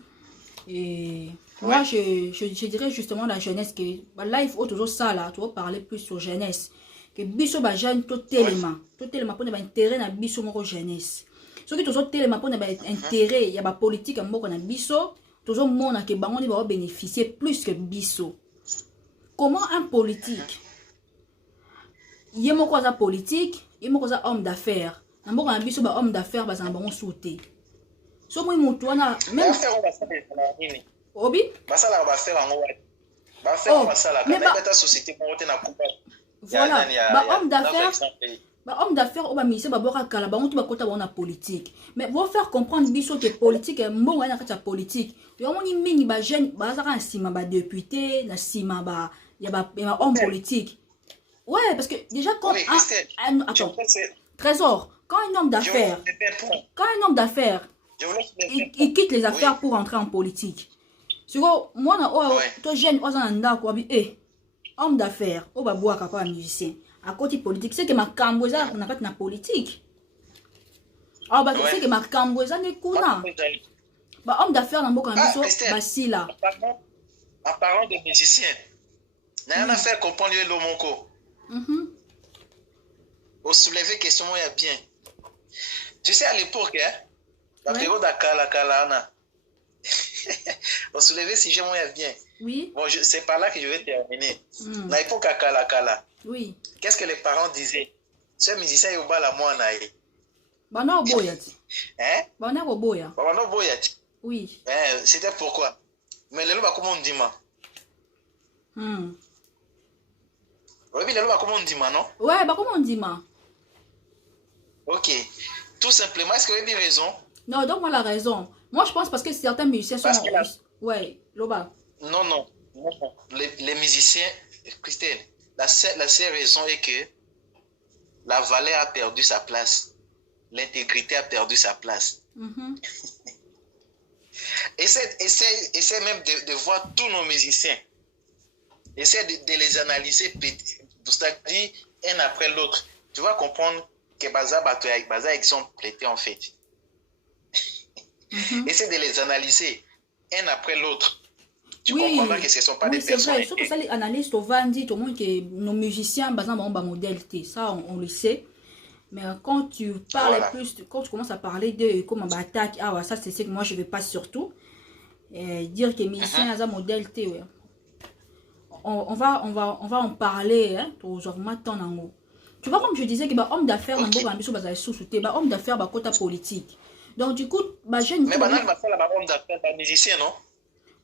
Et moi, je dirais justement la jeunesse que là, il faut toujours ça, là, tu vas parler plus sur jeunesse. Que biso ba jeune totalement pour ne pas intérêt na biso moko jeunesse. Ce qui toujours tellement pour ne pas intérêt, il y a ba politique moko na biso, toujours mona que bango ni va bénéficier plus que biso. Comment un politique? Il moko za politique, il moko za homme d'affaires. Na moko na biso ba homme d'affaires ba za bango souté. So moi mutu wana même Obi basala ba faire ngo ba faire basala kana beta société pour te na coupe. Voilà, homme d'affaires, on va miser d'abord à Kalaba, on va côté on a politique. Mais vous faire comprendre biso que politique est bon na kata politique. Tu as moni mingi ba jeune, ba za kan sima ba député, na sima ba ya ba homme politique. Ouais, parce que déjà quand attends. Trésor, quand un homme d'affaires Je vous laisse il quitte les affaires pour entrer en politique. Moi, toi, jeune, homme d'affaires, on va boire capable musicien. À côté politique, c'est que ma camboisa n'a pas de politique. Ah, bah, c'est que ma camboisa n'est qu'un. Bah, homme d'affaires dans beaucoup de bah, si là. En parlant de musicien, n'a rien à faire comprendre le Lomonko. Au soulever question, il y a bien. Tu sais, à l'époque, hein, la période d'Akala, au soulever, si j'ai moyen bien. Oui. Bon, c'est par là que je vais terminer. À l'époque, Akala. Oui. Qu'est-ce que les parents disaient? Ce musicien, il va la moine. Bana Oboyat. Hein? Bana Oboya. Bana Oboyat. Oui. C'était pourquoi? Mais le loup, comment on dit, ma? Oui, le loup, comment on dit, ma, non? Ouais, bah comment on dit, ma? Ok. Tout simplement, est-ce que vous avez raison? Non, donne-moi la raison. Moi, je pense parce que certains musiciens sont... Ouais, Loba. Non. Les musiciens, Christelle, la seule raison est que la valeur a perdu sa place. L'intégrité a perdu sa place. Essaie même de voir tous nos musiciens. Essaie de les analyser, c'est-à-dire un après l'autre. Tu vas comprendre que Baza exemple était en fait. Essaie de les analyser un après l'autre. Tu comprendras que ce ne sont pas des personnes. Oui, c'est vrai. Sauf que ça, les analystes, on va dire tout le monde que nos musiciens, Baza, ont un modèle. Ça, on le sait. Mais quand tu parles plus, quand tu commences à parler de comment on attaque, ça, c'est ce que moi, je ne veux pas surtout. Dire que les musiciens ont un modèle. Ouais. On va en parler. Tu vois, comme je disais, que homme d'affaires, homme d'affaires, côté politique. Donc, du coup, j'aime. Mais banal, va faire la homme d'affaires, un musicien, non?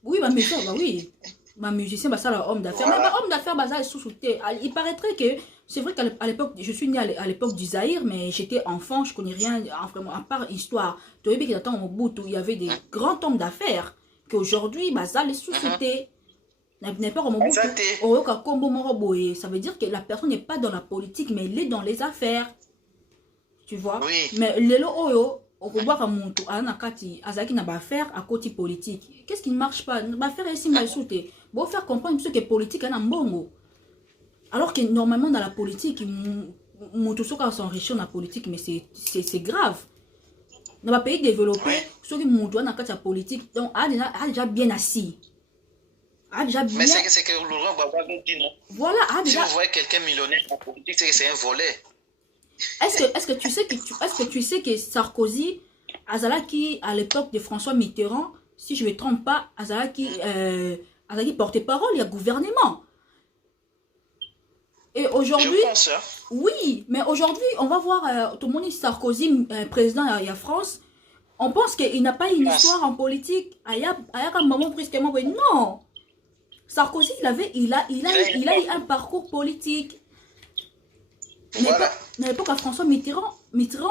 Oui, oui. Ma musicien, ça, là, homme d'affaires. Mais homme d'affaires, ça, est sous-souté. Il paraîtrait que, c'est vrai qu'à l'époque, je suis née à l'époque du Zaïre, mais j'étais enfant, je connais rien, vraiment, à part histoire. Tu vois, qu'il au bout où il y avait des grands hommes d'affaires, qu'aujourd'hui, ça, les sous-souté. Ça veut dire que la personne n'est pas dans la politique, mais elle est dans les affaires. Tu vois? Oui. Mais lelo oyo, on peut voir un azaki na affaire à côté politique. Qu'est-ce qui ne marche pas? Va faire ici ma soute. Bon faire comprendre ce que politique est un bongo. Alors que normalement dans la politique, mon tout ce qu'on s'enrichit dans la politique, mais c'est grave. Dans un pays développé, ceux qui montent dans la politique, donc a déjà bien assis. Déjà bien... Mais c'est que Laurent Gbagbo dit non. Voilà, si vous voyez quelqu'un millionnaire en politique, c'est que c'est un volet. Est-ce que tu sais que Sarkozy, Azalaki, à l'époque de François Mitterrand, si je ne me trompe pas, Azalaki porte-parole, il y a gouvernement. Et aujourd'hui, oui, mais aujourd'hui, on va voir tout le monde, Sarkozy, président de la France, on pense qu'il n'a pas une histoire en politique. Il y a un moment brusquement, non. Sarkozy, il a eu un parcours politique. Voilà. À l'époque, à François Mitterrand,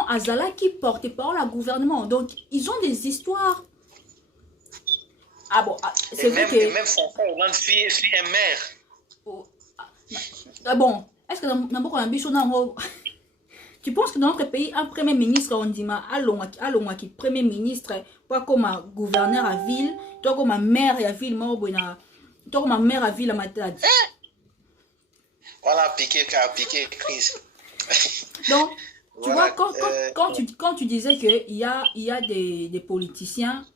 Azala qui portait parole au gouvernement. Donc, ils ont des histoires. Ah bon, c'est vrai que... Et même François Hollande, fille et mère. Ah bon, est-ce que dans beaucoup d'ambition, tu penses que dans notre pays, un premier ministre, on dit, allons, qui premier ministre, pas comme un gouverneur à ville, toi comme un maire à ville, toi comme un maire à ville à Matadi. Voilà, piqué, crise. Donc, tu vois, quand tu disais qu'il y a des politiciens,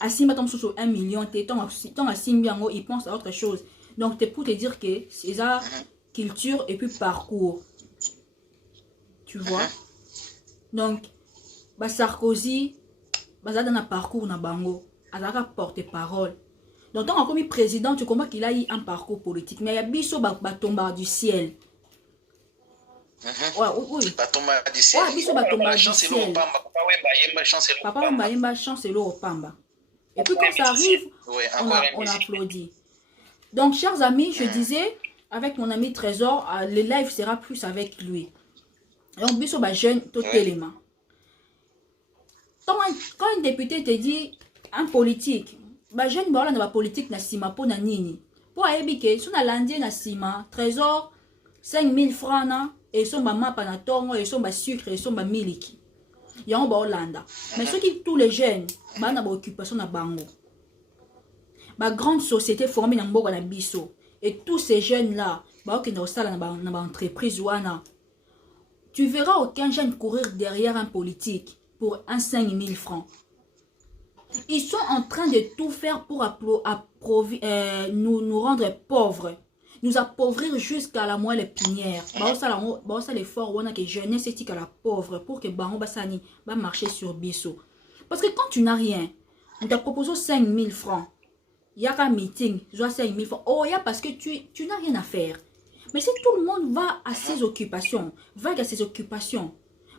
à 6 sous 1 million, tant à 6 millions, ils pensent à autre chose. Donc, c'est pour te dire que c'est ça, culture et puis parcours. Tu vois? Donc, Sarkozy, ça dans un parcours, na bango, à porte-parole. Donc, tant comme président, tu comprends qu'il a eu un parcours politique. Mais il y a biso tomba du ciel. Oui. Batomba du ciel. Ouais, biso batomba du ciel. Papa Mbaye chancelo au Pamba. Et puis quand ça arrive, on applaudit. Donc, chers amis, je disais, avec mon ami Trésor, le live sera plus avec lui. Donc, biso jeune, tout élément. Quand un député te dit, un politique, jeune voilà na politique na sima po na nini. Pour aébike, si on a landé na sima, Trésor, 5 000 francs na, et son mapa na tongo, et son sucre, et son miliki. yango ba Hollanda. Mais ceux qui tous les jeunes ba na ba occupation na bango. Ba grande société formée na mboka na biso et tous ces jeunes là ba okenda osala na ba entreprise wana. Tu verras aucun jeune courir derrière un politique pour un 5000 francs. Ils sont en train de tout faire pour nous rendre pauvres. Nous appauvrir jusqu'à la moelle épinière. Ça l'effort on a que jeunesse est à la pauvre pour que Bango Bassani va marcher sur Bisso. Parce que quand tu n'as rien, on t'a proposé 5000 francs. Il y a un meeting, je dois 5000 francs. Oh, il y a parce que tu n'as rien à faire. Mais si tout le monde va à ses occupations,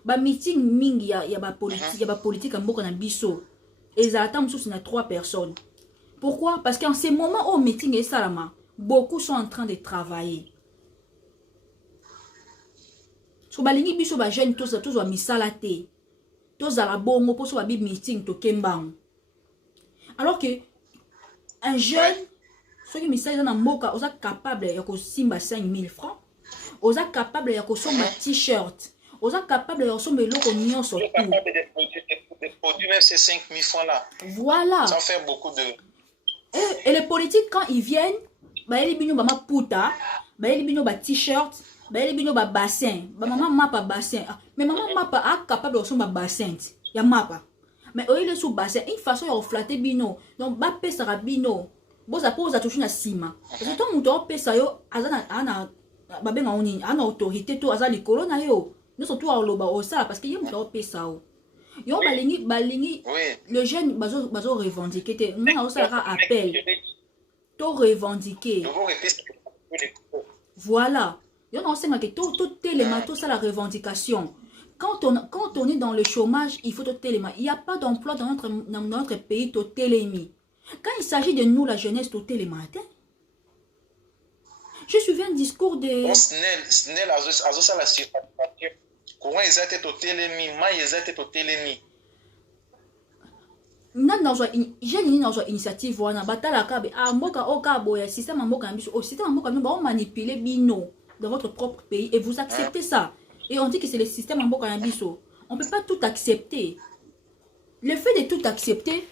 bah meeting ming il y a politique en Boko na Bisso. Et ils attendent sous 3 personnes. Pourquoi? Parce qu'en ces moments où meeting est salama, beaucoup sont en train de travailler. So balingi biso ba jeune tous wa misala te. Tous à la bongo pour so ba meeting to kembang. Alors que un jeune ceux qui misala na moka oza capable ya ko simba 5000 francs, oza capable ya ko somba t-shirt, oza capable ya ko somba eloko nyonso tout. De produire même ces 5000 francs là. Voilà. Ça fait beaucoup de... Et les politiques, quand ils viennent, bah ils bino ba puta, bah ils bino ba t-shirt, bah ils bino ba bassin, bah maman mapa bassin. Mais maman mapa a capable de son bassin, ya mapa. Mais eux ils sous bassin, une façon de flatter bino. Donc ba pesa bino. Boza poza toucher na sima. Parce que tout monde pesa yo azana ana ba benga oni ana autorité to azali kolona yo. Nous surtout à loba au ça parce que yo mto pesa yo. Yo balingi le jeune bazo revendiquer moi aussi ça appel to revendiquer voilà yo non c'est que tout téléma tout ça la revendication quand on est dans le chômage il faut tout téléma il y a pas d'emploi dans notre pays tout télémi quand il s'agit de nous la jeunesse tout téléma je suivais un discours de Snell azo ça la comment ils étaient au télémi, moi ils étaient au télémi. J'ai une initiative wana batala kabe a mboka okabo ya système mboka biso au système mboka nous ba manipuler bino dans votre propre pays et vous acceptez ça et on dit que c'est le système mboka biso. On peut pas tout accepter. Le fait de tout accepter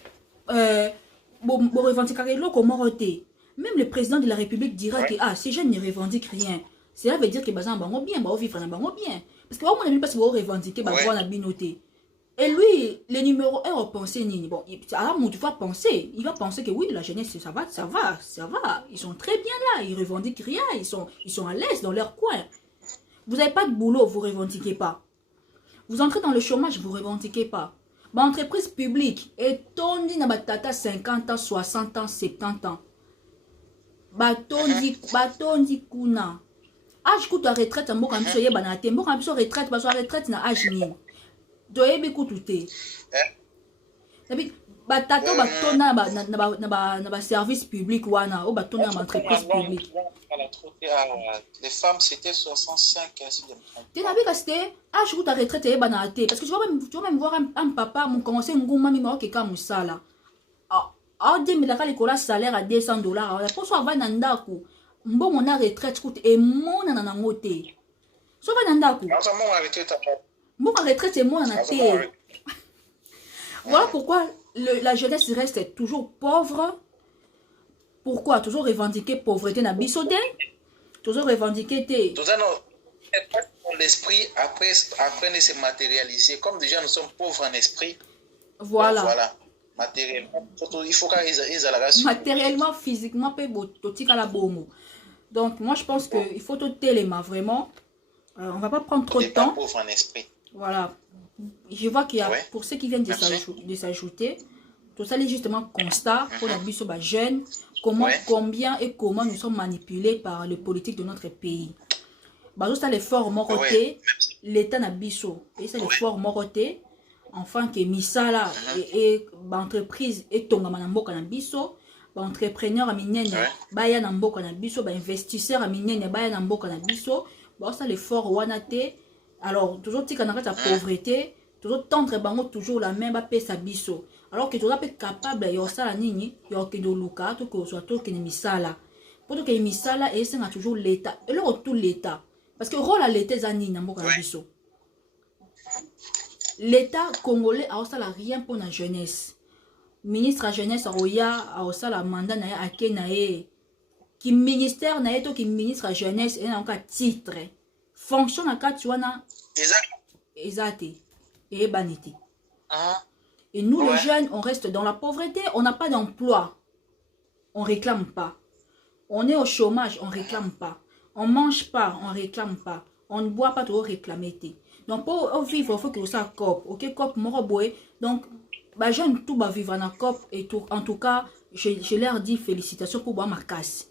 bon revendiquer le communauté. Même le président de la République dira que ces jeunes ne revendiquent rien. Cela veut dire que bazan bango bien, ba vivre na bango bien. Parce que on ne pas si vous revendiquer ba droit na binoté. Et lui, le numéro 1 au penser nini. Bon, alors tu vas penser, il va penser que oui, la jeunesse ça va. Ils sont très bien là, ils revendiquent rien, ils sont à l'aise dans leur coin. Vous n'avez pas de boulot, vous revendiquez pas. Vous entrez dans le chômage, vous revendiquez pas. Bah, entreprise publique et tondi na batata 50 ans, 60 ans, 70 ans. Batondi kuna. Âge coûte à retraite en mboka biso yebana te mboka biso retraite baso retraite na âge ni doyebi kututé nabi batata batona na ba service public wana o batona na entreprise publique les femmes c'était 65 tu nabi ka c'était âge coûte à retraite yebana te parce que tu vas même voir un papa mon commencer nguma mi ma okeka musala a 2000 la likola salaire à $200 pour so va na ndako mbongo na retraite coûte et mon nanango te so va na ndako mbongo retraite et mon na te voilà pourquoi la jeunesse reste toujours pauvre. Pourquoi toujours revendiquer pauvreté na bisoté toujours revendiquer te l'esprit après de se matérialiser comme déjà nous sommes pauvres en esprit voilà. Matériellement il faut matériellement physiquement la bongo. Donc moi je pense que il faut tout téléma vraiment on va pas prendre trop de temps pauvre en esprit. Voilà, je vois qu'il y a pour ceux qui viennent de s'ajouter tout ça est justement constat pour la biso ba jeune combien et comment nous sommes manipulés par le politique de notre pays. Bazo ça l'effort moroté l'état na biso et c'est l'effort moroté enfin que misala et entreprise et tongama na mboka na biso ba entrepreneur a minene baya na mboka na biso ba investisseur a minene baya na mboka na biso ba ça l'effort wana te alors toujours tika na kata pauvreté toujours tendre bango toujours la même ba pesa biso alors que tu es capable yo sala nini yo ke do luka to ko so to ke misala pour que misala et c'est toujours l'état et le tout l'état parce que rôle à l'état za nini na mboka na biso L'État congolais a aussi rien pour la jeunesse. Ministre de la jeunesse a aussi la mandat à Kenae. Qui ministère na eto qui ministre de la jeunesse et na titre. Fonction na katuana. Exact. Et banité. Et nous les jeunes, on reste dans la pauvreté, on n'a pas d'emploi. On réclame pas. On est au chômage, on réclame pas. On mange pas, on réclame pas. On ne boit pas, trop réclamer. Donc pour vivre, il faut que ça cop. OK, cop moroboé. Donc bah jeune tout va vivre dans cop et tout. En tout cas, je leur dis félicitations pour boire ma casse.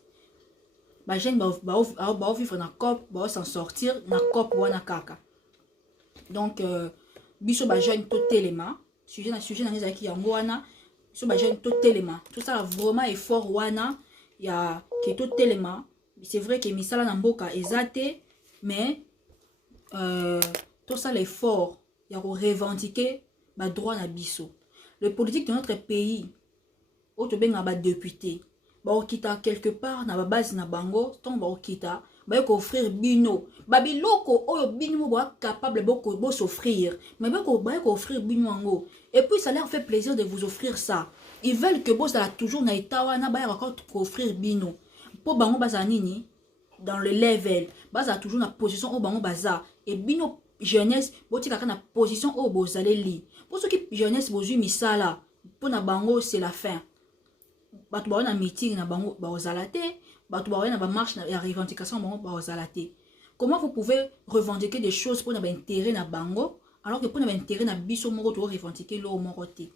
Bah jeune va vivre dans cop, va s'en sortir dans cop ou dans kaka. Donc biso ba jeune tout élément, sujet dans les qui yango wana, biso ba jeune tout élément. Tout ça vraiment effort wana, il y a que tout élément. C'est vrai que misala na mboka ezate, mais tout ça l'effort, il y a revendiquer ba droit na biso. Le politique de notre pays, auto benga ba député, ba okita quelque part na ba base na bango, ton ba okita, ba ko offrir bino, ba biloko oyo bino ba capable bo s'offrir, mais ba ko offrir bino ngo. Et puis ça leur fait plaisir de vous offrir ça. Ils veulent que boss la toujours na itawa na ba encore offrir bino. Pour bango bazanini dans le level, baza toujours na position au bango baza et bino jeunesse boti kaka na position au bozale li. Pour ceux qui jeunesse bozu misala, pour na bango c'est la fin. Batu ba na meeting na bango ba ozalate, batu ba na ba marche na revendication bango ba ozalate. Comment vous pouvez revendiquer des choses pour na ba intérêt na bango alors que pour na ba intérêt na biso moko to revendiquer lo moroté.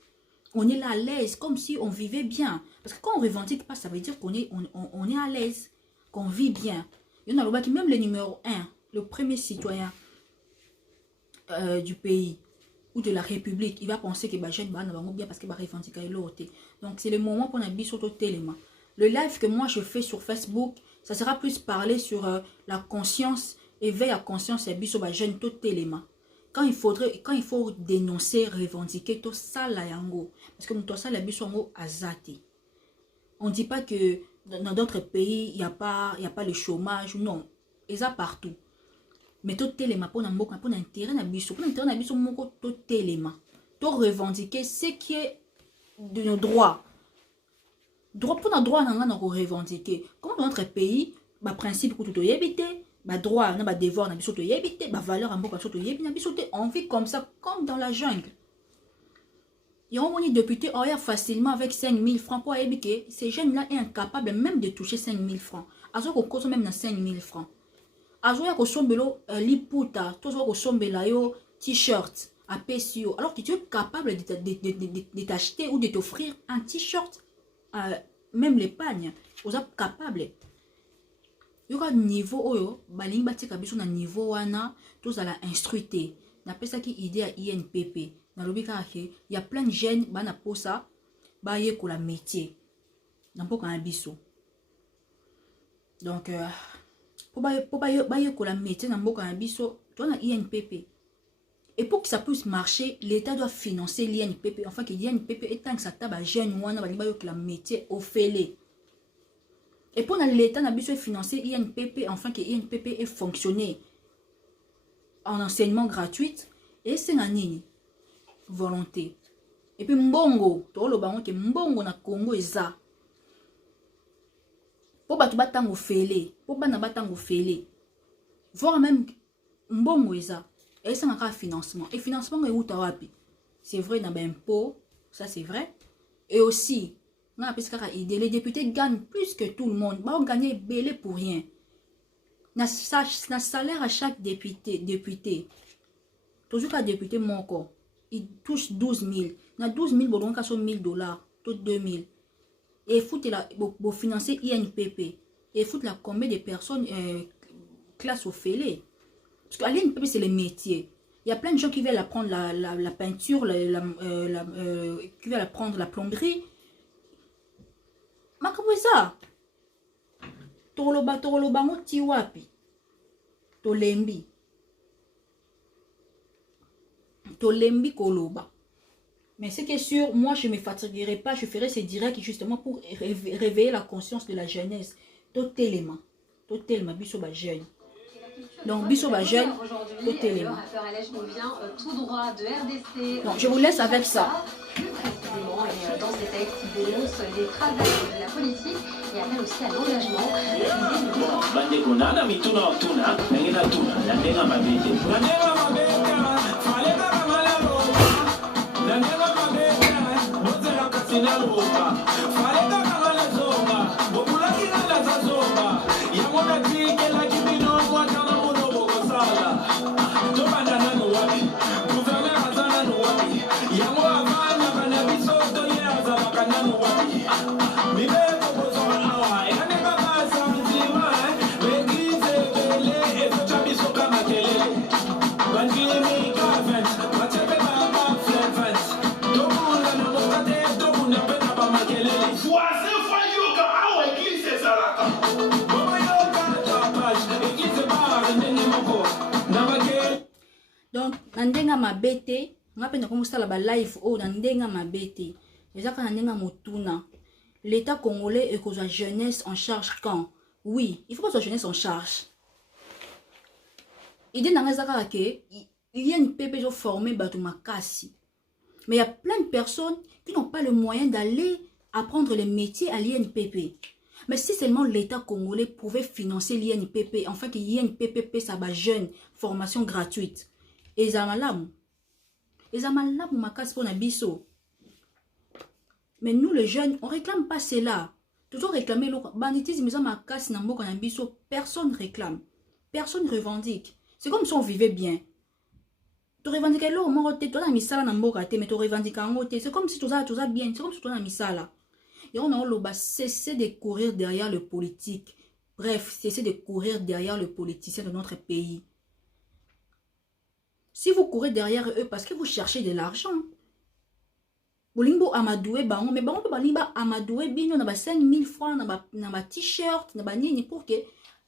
On est là à l'aise comme si on vivait bien parce que quand on revendique pas ça veut dire qu'on est on est à l'aise, qu'on vit bien. Il y en a qui même le numéro 1, le premier citoyen du pays ou de la République, il va penser que bah jeune bah bien parce qu'il va revendiquer l'autre. Donc c'est le moment pour un sur tellement. Le live que moi je fais sur Facebook, ça sera plus parler sur la conscience, éveil à conscience et biso bah jeune tout élément. Quand il faut dénoncer, revendiquer tout ça là yango parce que tout ça la biso yango azati. On dit pas que dans d'autres pays il y a pas le chômage, non, ils a partout. Mais tout élément pour l'intérêt na biso, pour l'intérêt na biso moko tout élément. Tout revendiquer ce qui est de nos droits. Droit pour nos droits na revendiquer. Comme dans notre pays, ba principe que tout yebite, ba droit na ba devoir na biso to yebite, ba valeur en mboka to yebite na biso te, on vit comme ça comme dans la jungle. Ils ont un député facilement avec 5 000 francs pour yebite. Ces jeunes-là sont incapables même de toucher 5 000 francs. Azo ko koso même na 5 000 francs. Azoya ko sombelo liputa, tozo ko sombela yo t-shirt à PSO. Alors que tu es capable de t'acheter ou de t'offrir un t-shirt, même l'épargne, vous êtes capable. Yo ka niveau oyo, balingi batika biso na niveau wana, tous à la instruité. Na pesa ki idée à INPP. Na lobika ke, il y a plein de jeunes bana posa, ba ye ko la métier. Na mpoka na biso. Donc pour la métier dans mboka na biso toi na INPP et pour que ça puisse marcher l'État doit financer l'INPP enfin que l'INPP est tant que ça taba jeune wana ba yo que la métier au félé et pour l'État na biso financer INPP enfin que INPP est fonctionner en enseignement gratuit et c'est na nini volonté et puis mbongo to lo bango ke mbongo na Congo eza pour batu batango félé pour bana batango félé voir même mbongo eza et ça n'a financement et financement est uta wapi c'est vrai na impôt ça c'est vrai et aussi na pesaka idée les députés gagnent plus que tout le monde ba on gagner belé pour rien na salaire à chaque député toujours qu'un député moko il touche 12 000 na 12 000 bon ka so $1000 tout 2000 et foutre la pour financer INPP et foutre la combien de personnes classe au fêlé parce que l'INPP c'est le métier. Il y a plein de gens qui veulent apprendre la peinture qui veulent apprendre la plomberie ma comment ça toloba ngo tiwapi tolembi koloba. Mais ce qui est sûr, moi je ne me fatiguerai pas, je ferai ces directs justement pour réveiller la conscience de la jeunesse. Tout élément, biso ba jeune. Donc, biso ba jeune, aujourd'hui, le rappeur LH nous vient tout droit de RDC. Donc, je vous laisse avec ça. Plus précisément, et dans ces textes, il dénonce les travers de la politique et appelle aussi à l'engagement. Donc, nandenga mabete, ngapenda komusala ba live o nandenga mabete. Ezaka nandenga motuna. L'État congolais et que la jeunesse en charge quand? Oui, il faut que la jeunesse en charge. Idée n'a pas que il y a une PPJ formée bateau makasi. Mais il y a plein de personnes qui n'ont pas le moyen d'aller apprendre les métiers à l'INPP. Mais si seulement l'État congolais pouvait financer l'INPP, enfin que l'INPP ça va jeune formation gratuite. Et ça malamu makasi pour nabiso. Mais nous les jeunes, on réclame pas cela. Toujours réclamer le banditisme, personne réclame. Personne revendique. C'est comme si on vivait bien. Tu revendiques le mot, tu as mis ça dans mais tu revendiques en côté. C'est comme si tu as bien. C'est comme si tu as mis ça là. Et on a cessé de courir derrière le politique. Bref, cessez de courir derrière le politicien de notre pays. Si vous courez derrière eux parce que vous cherchez de l'argent, bolingo amadoué bango, mais bango balimba amadoué bino na ba 5000 francs na ba t-shirt na ba nini pour que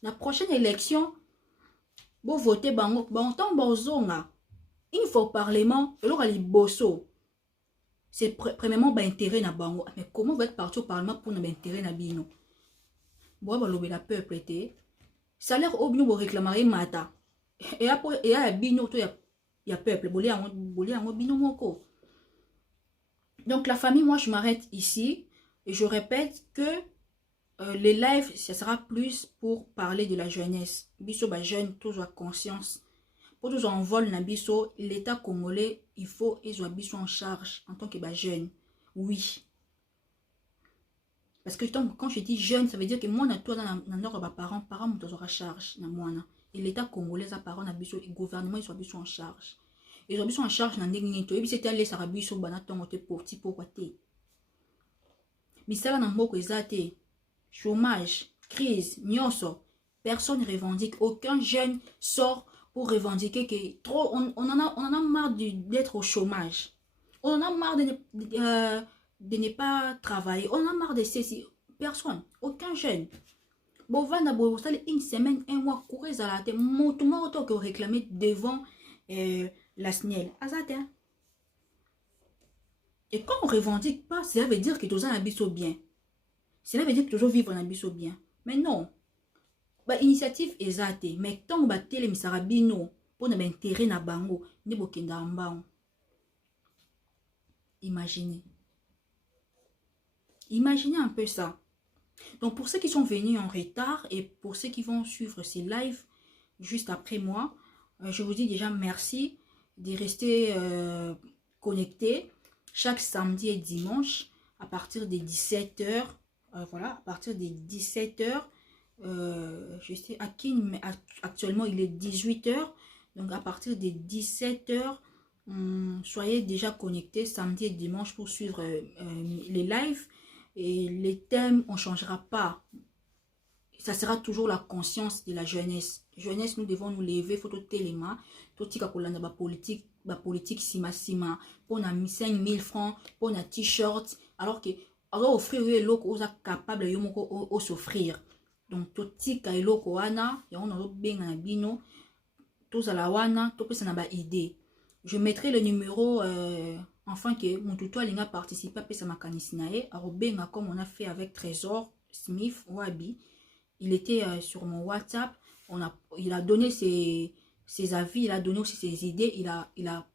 la prochaine élection bo voter bango bon temps bozonga il faut parlement et l'ora liboso. C'est premièrement ba intérêt na bango, mais comment vous êtes parti au parlement pour na ba intérêt na bino? Bo ba lobé la peuple était salaire au bino bo réclamer mata et après et à bino to ya peuple bolé en bino moko. Donc la famille, moi je m'arrête ici et je répète que les lives, ça sera plus pour parler de la jeunesse. Biso ba jeune, tous à conscience. Pour tous en vol na biso, l'État congolais, il faut ils ont biso en charge en tant que ba jeune. Oui. Parce que quand je dis jeune, ça veut dire que moi na toi dans notre parents nous aura charge na moi na. Et l'État congolais a parents na biso, le gouvernement ils sont biso en charge. Ils ont besoin en charge dans des minutes. Et puis c'est allé sarabi sur banaton pour ti pour côté. Misala na mboko ezate. Chômage, crise, nyonso. Personne revendique. Aucun jeune sort pour revendiquer que trop on en a marre d'être au chômage. On en a marre de ne pas travailler. On en a marre de ceci. Personne, aucun jeune. Bon, vanda bo une semaine, un mois courir à la tête. Moto que réclamer devant la SNEL. Et quand on ne revendique pas, ça veut dire que tu as un abisso bien. Cela veut dire que toujours vivre un abisso bien. Mais non. Bah, initiative est zate. Mais tant que tu as les misarabino pour ne m'intérêt na bango, ne bokenda ambao. Imaginez. Imaginez un peu ça. Donc pour ceux qui sont venus en retard et pour ceux qui vont suivre ces lives juste après moi, je vous dis déjà merci de rester connectés chaque samedi et dimanche à partir des 17h. Voilà, à partir des 17h. Je sais à qui, mais actuellement il est 18h. Donc à partir des 17h, soyez déjà connectés samedi et dimanche pour suivre les lives. Et les thèmes, on ne changera pas. Ça sera toujours la conscience de la jeunesse. Jeunesse, nous devons nous lever, il faut tout téléma, tout politique sima, pour na 5000 francs, pour na t-shirt, alors que, alors offrir les locaux aux capables de s'offrir. Donc, tout tika et loko wana, et on a bien na bino, tous à la wana, tout ça n'a pas idée. Je mettrai le numéro, enfin que mon tuto a participé à sa makanisinae, à Robenga comme on a fait avec Trésor Smith Wabi. Il était sur mon WhatsApp. il a donné ses avis, il a donné aussi ses idées,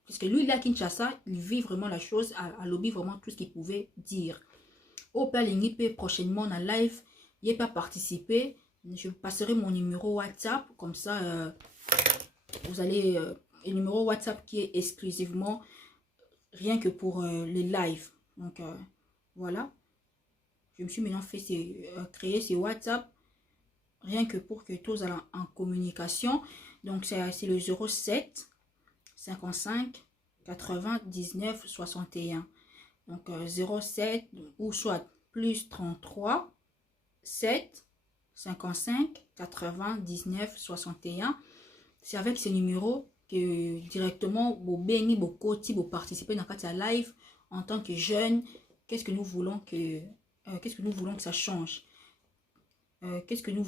parce que lui, il est à Kinshasa, il vit vraiment la chose, à lobby vraiment tout ce qu'il pouvait dire. Au Palingipe, prochainement, en live, il n'est pas participé. Je passerai mon numéro WhatsApp, comme ça, vous allez, le numéro WhatsApp qui est exclusivement rien que pour les lives. Donc, voilà. Je me suis maintenant fait créer ces WhatsApp, rien que pour que tous soient en communication. Donc, c'est le 07 55 99 61. Donc, 07 ou soit plus 33 7 55 99 61. C'est avec ces numéros que directement, vous béni, vous côté, vous participez dans la live en tant que jeune. Qu'est-ce que nous voulons que ça change? Qu'est-ce que nous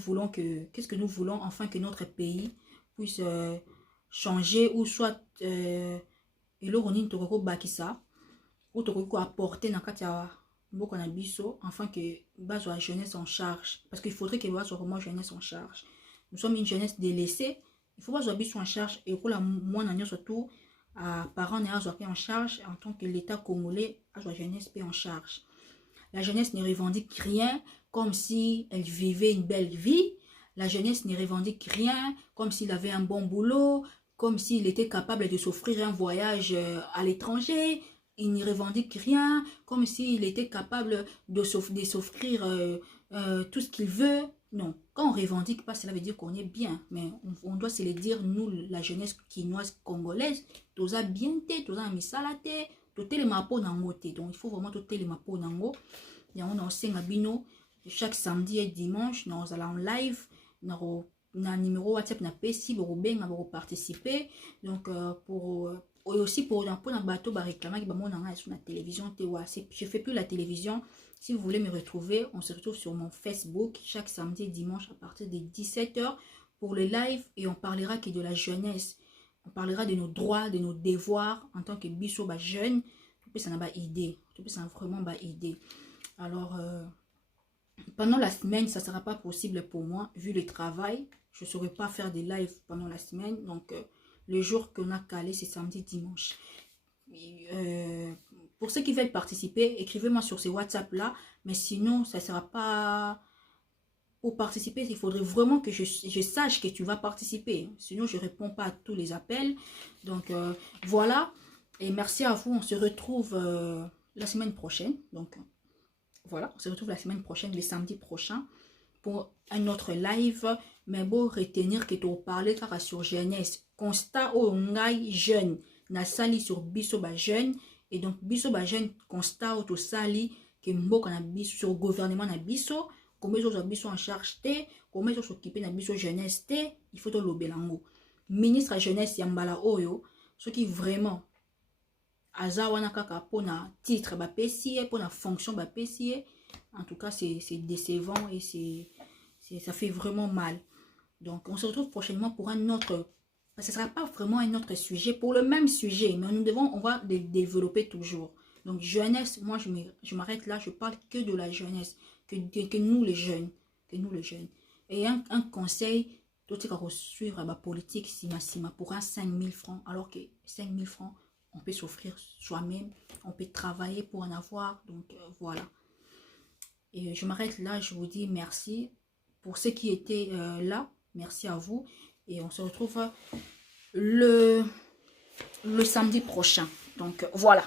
voulons enfin que notre pays puisse changer, ou soit et le ronin toroko bakisa ou toroko apporter dans katia beaucoup na biso, enfin que base la jeunesse en charge, parce qu'il faudrait que base vraiment jeunesse en charge. Nous sommes une jeunesse délaissée, il faut base biso en charge, et pour la moi na surtout à parents na en charge en tant que l'État congolais à la jeunesse en charge. La jeunesse ne revendique rien comme si elle vivait une belle vie. La jeunesse ne revendique rien comme s'il avait un bon boulot, comme s'il était capable de s'offrir un voyage à l'étranger. Il ne revendique rien comme s'il était capable de s'offrir tout ce qu'il veut. Non, quand on ne revendique pas, cela veut dire qu'on est bien. Mais on doit se le dire, nous, la jeunesse quinoise congolaise, tous a bien été, tous a mis ça la tête. Donc il faut vraiment tout les mapo nango. Et on a aussi un bino chaque samedi et dimanche, nous allons en live, nous un numéro WhatsApp na PC pour participer. Donc aussi pour un bateau ba réclamer que mon anga sur la télévision je fais plus la télévision. Si vous voulez me retrouver, on se retrouve sur mon Facebook chaque samedi et dimanche à partir de 17 h pour le live, et on parlera que de la jeunesse. On parlera de nos droits, de nos devoirs en tant que biso ba jeune. Tout peut ça n'a pas idée. Tout peut ça vraiment pas idée. Alors pendant la semaine, ça sera pas possible pour moi vu le travail. Je ne saurais pas faire des lives pendant la semaine. Donc le jour qu'on a calé, c'est samedi, dimanche. Pour ceux qui veulent participer, écrivez-moi sur ces WhatsApp là. Mais sinon, ça sera pas. Pour participer, il faudrait vraiment que je sache que tu vas participer. Sinon, je ne réponds pas à tous les appels. Donc, voilà. Et merci à vous. On se retrouve la semaine prochaine. Donc, voilà. On se retrouve la semaine prochaine, le samedi prochain, pour un autre live. Mais bon, retenir que tu parles sur jeunesse. Constat au ngai jeune. Na sali sur biso ba jeune. Et donc, biso ba jeune, constat au to sali que mboka na biso sur gouvernement na biso. Comment ils sont en charge, comment ils s'occupent de la jeunesse, il faut le belango. Ministre de jeunesse Yambala Oyo, ce qui vraiment azawana kaka pour na titre ba PCA, pour na fonction ba PCA, en tout cas c'est décevant et ça fait vraiment mal. Donc on se retrouve prochainement pour un autre, ce ne sera pas vraiment un autre sujet, pour le même sujet, mais on va le développer toujours. Donc jeunesse, moi je m'arrête là, je parle que de la jeunesse. Que nous les jeunes, et un conseil, tout ce qu'on suivre la politique sima pour un 5000 francs, alors que 5000 francs on peut s'offrir soi-même, on peut travailler pour en avoir. Donc voilà, et je m'arrête là. Je vous dis merci pour ceux qui étaient là, merci à vous, et on se retrouve le samedi prochain. Donc voilà.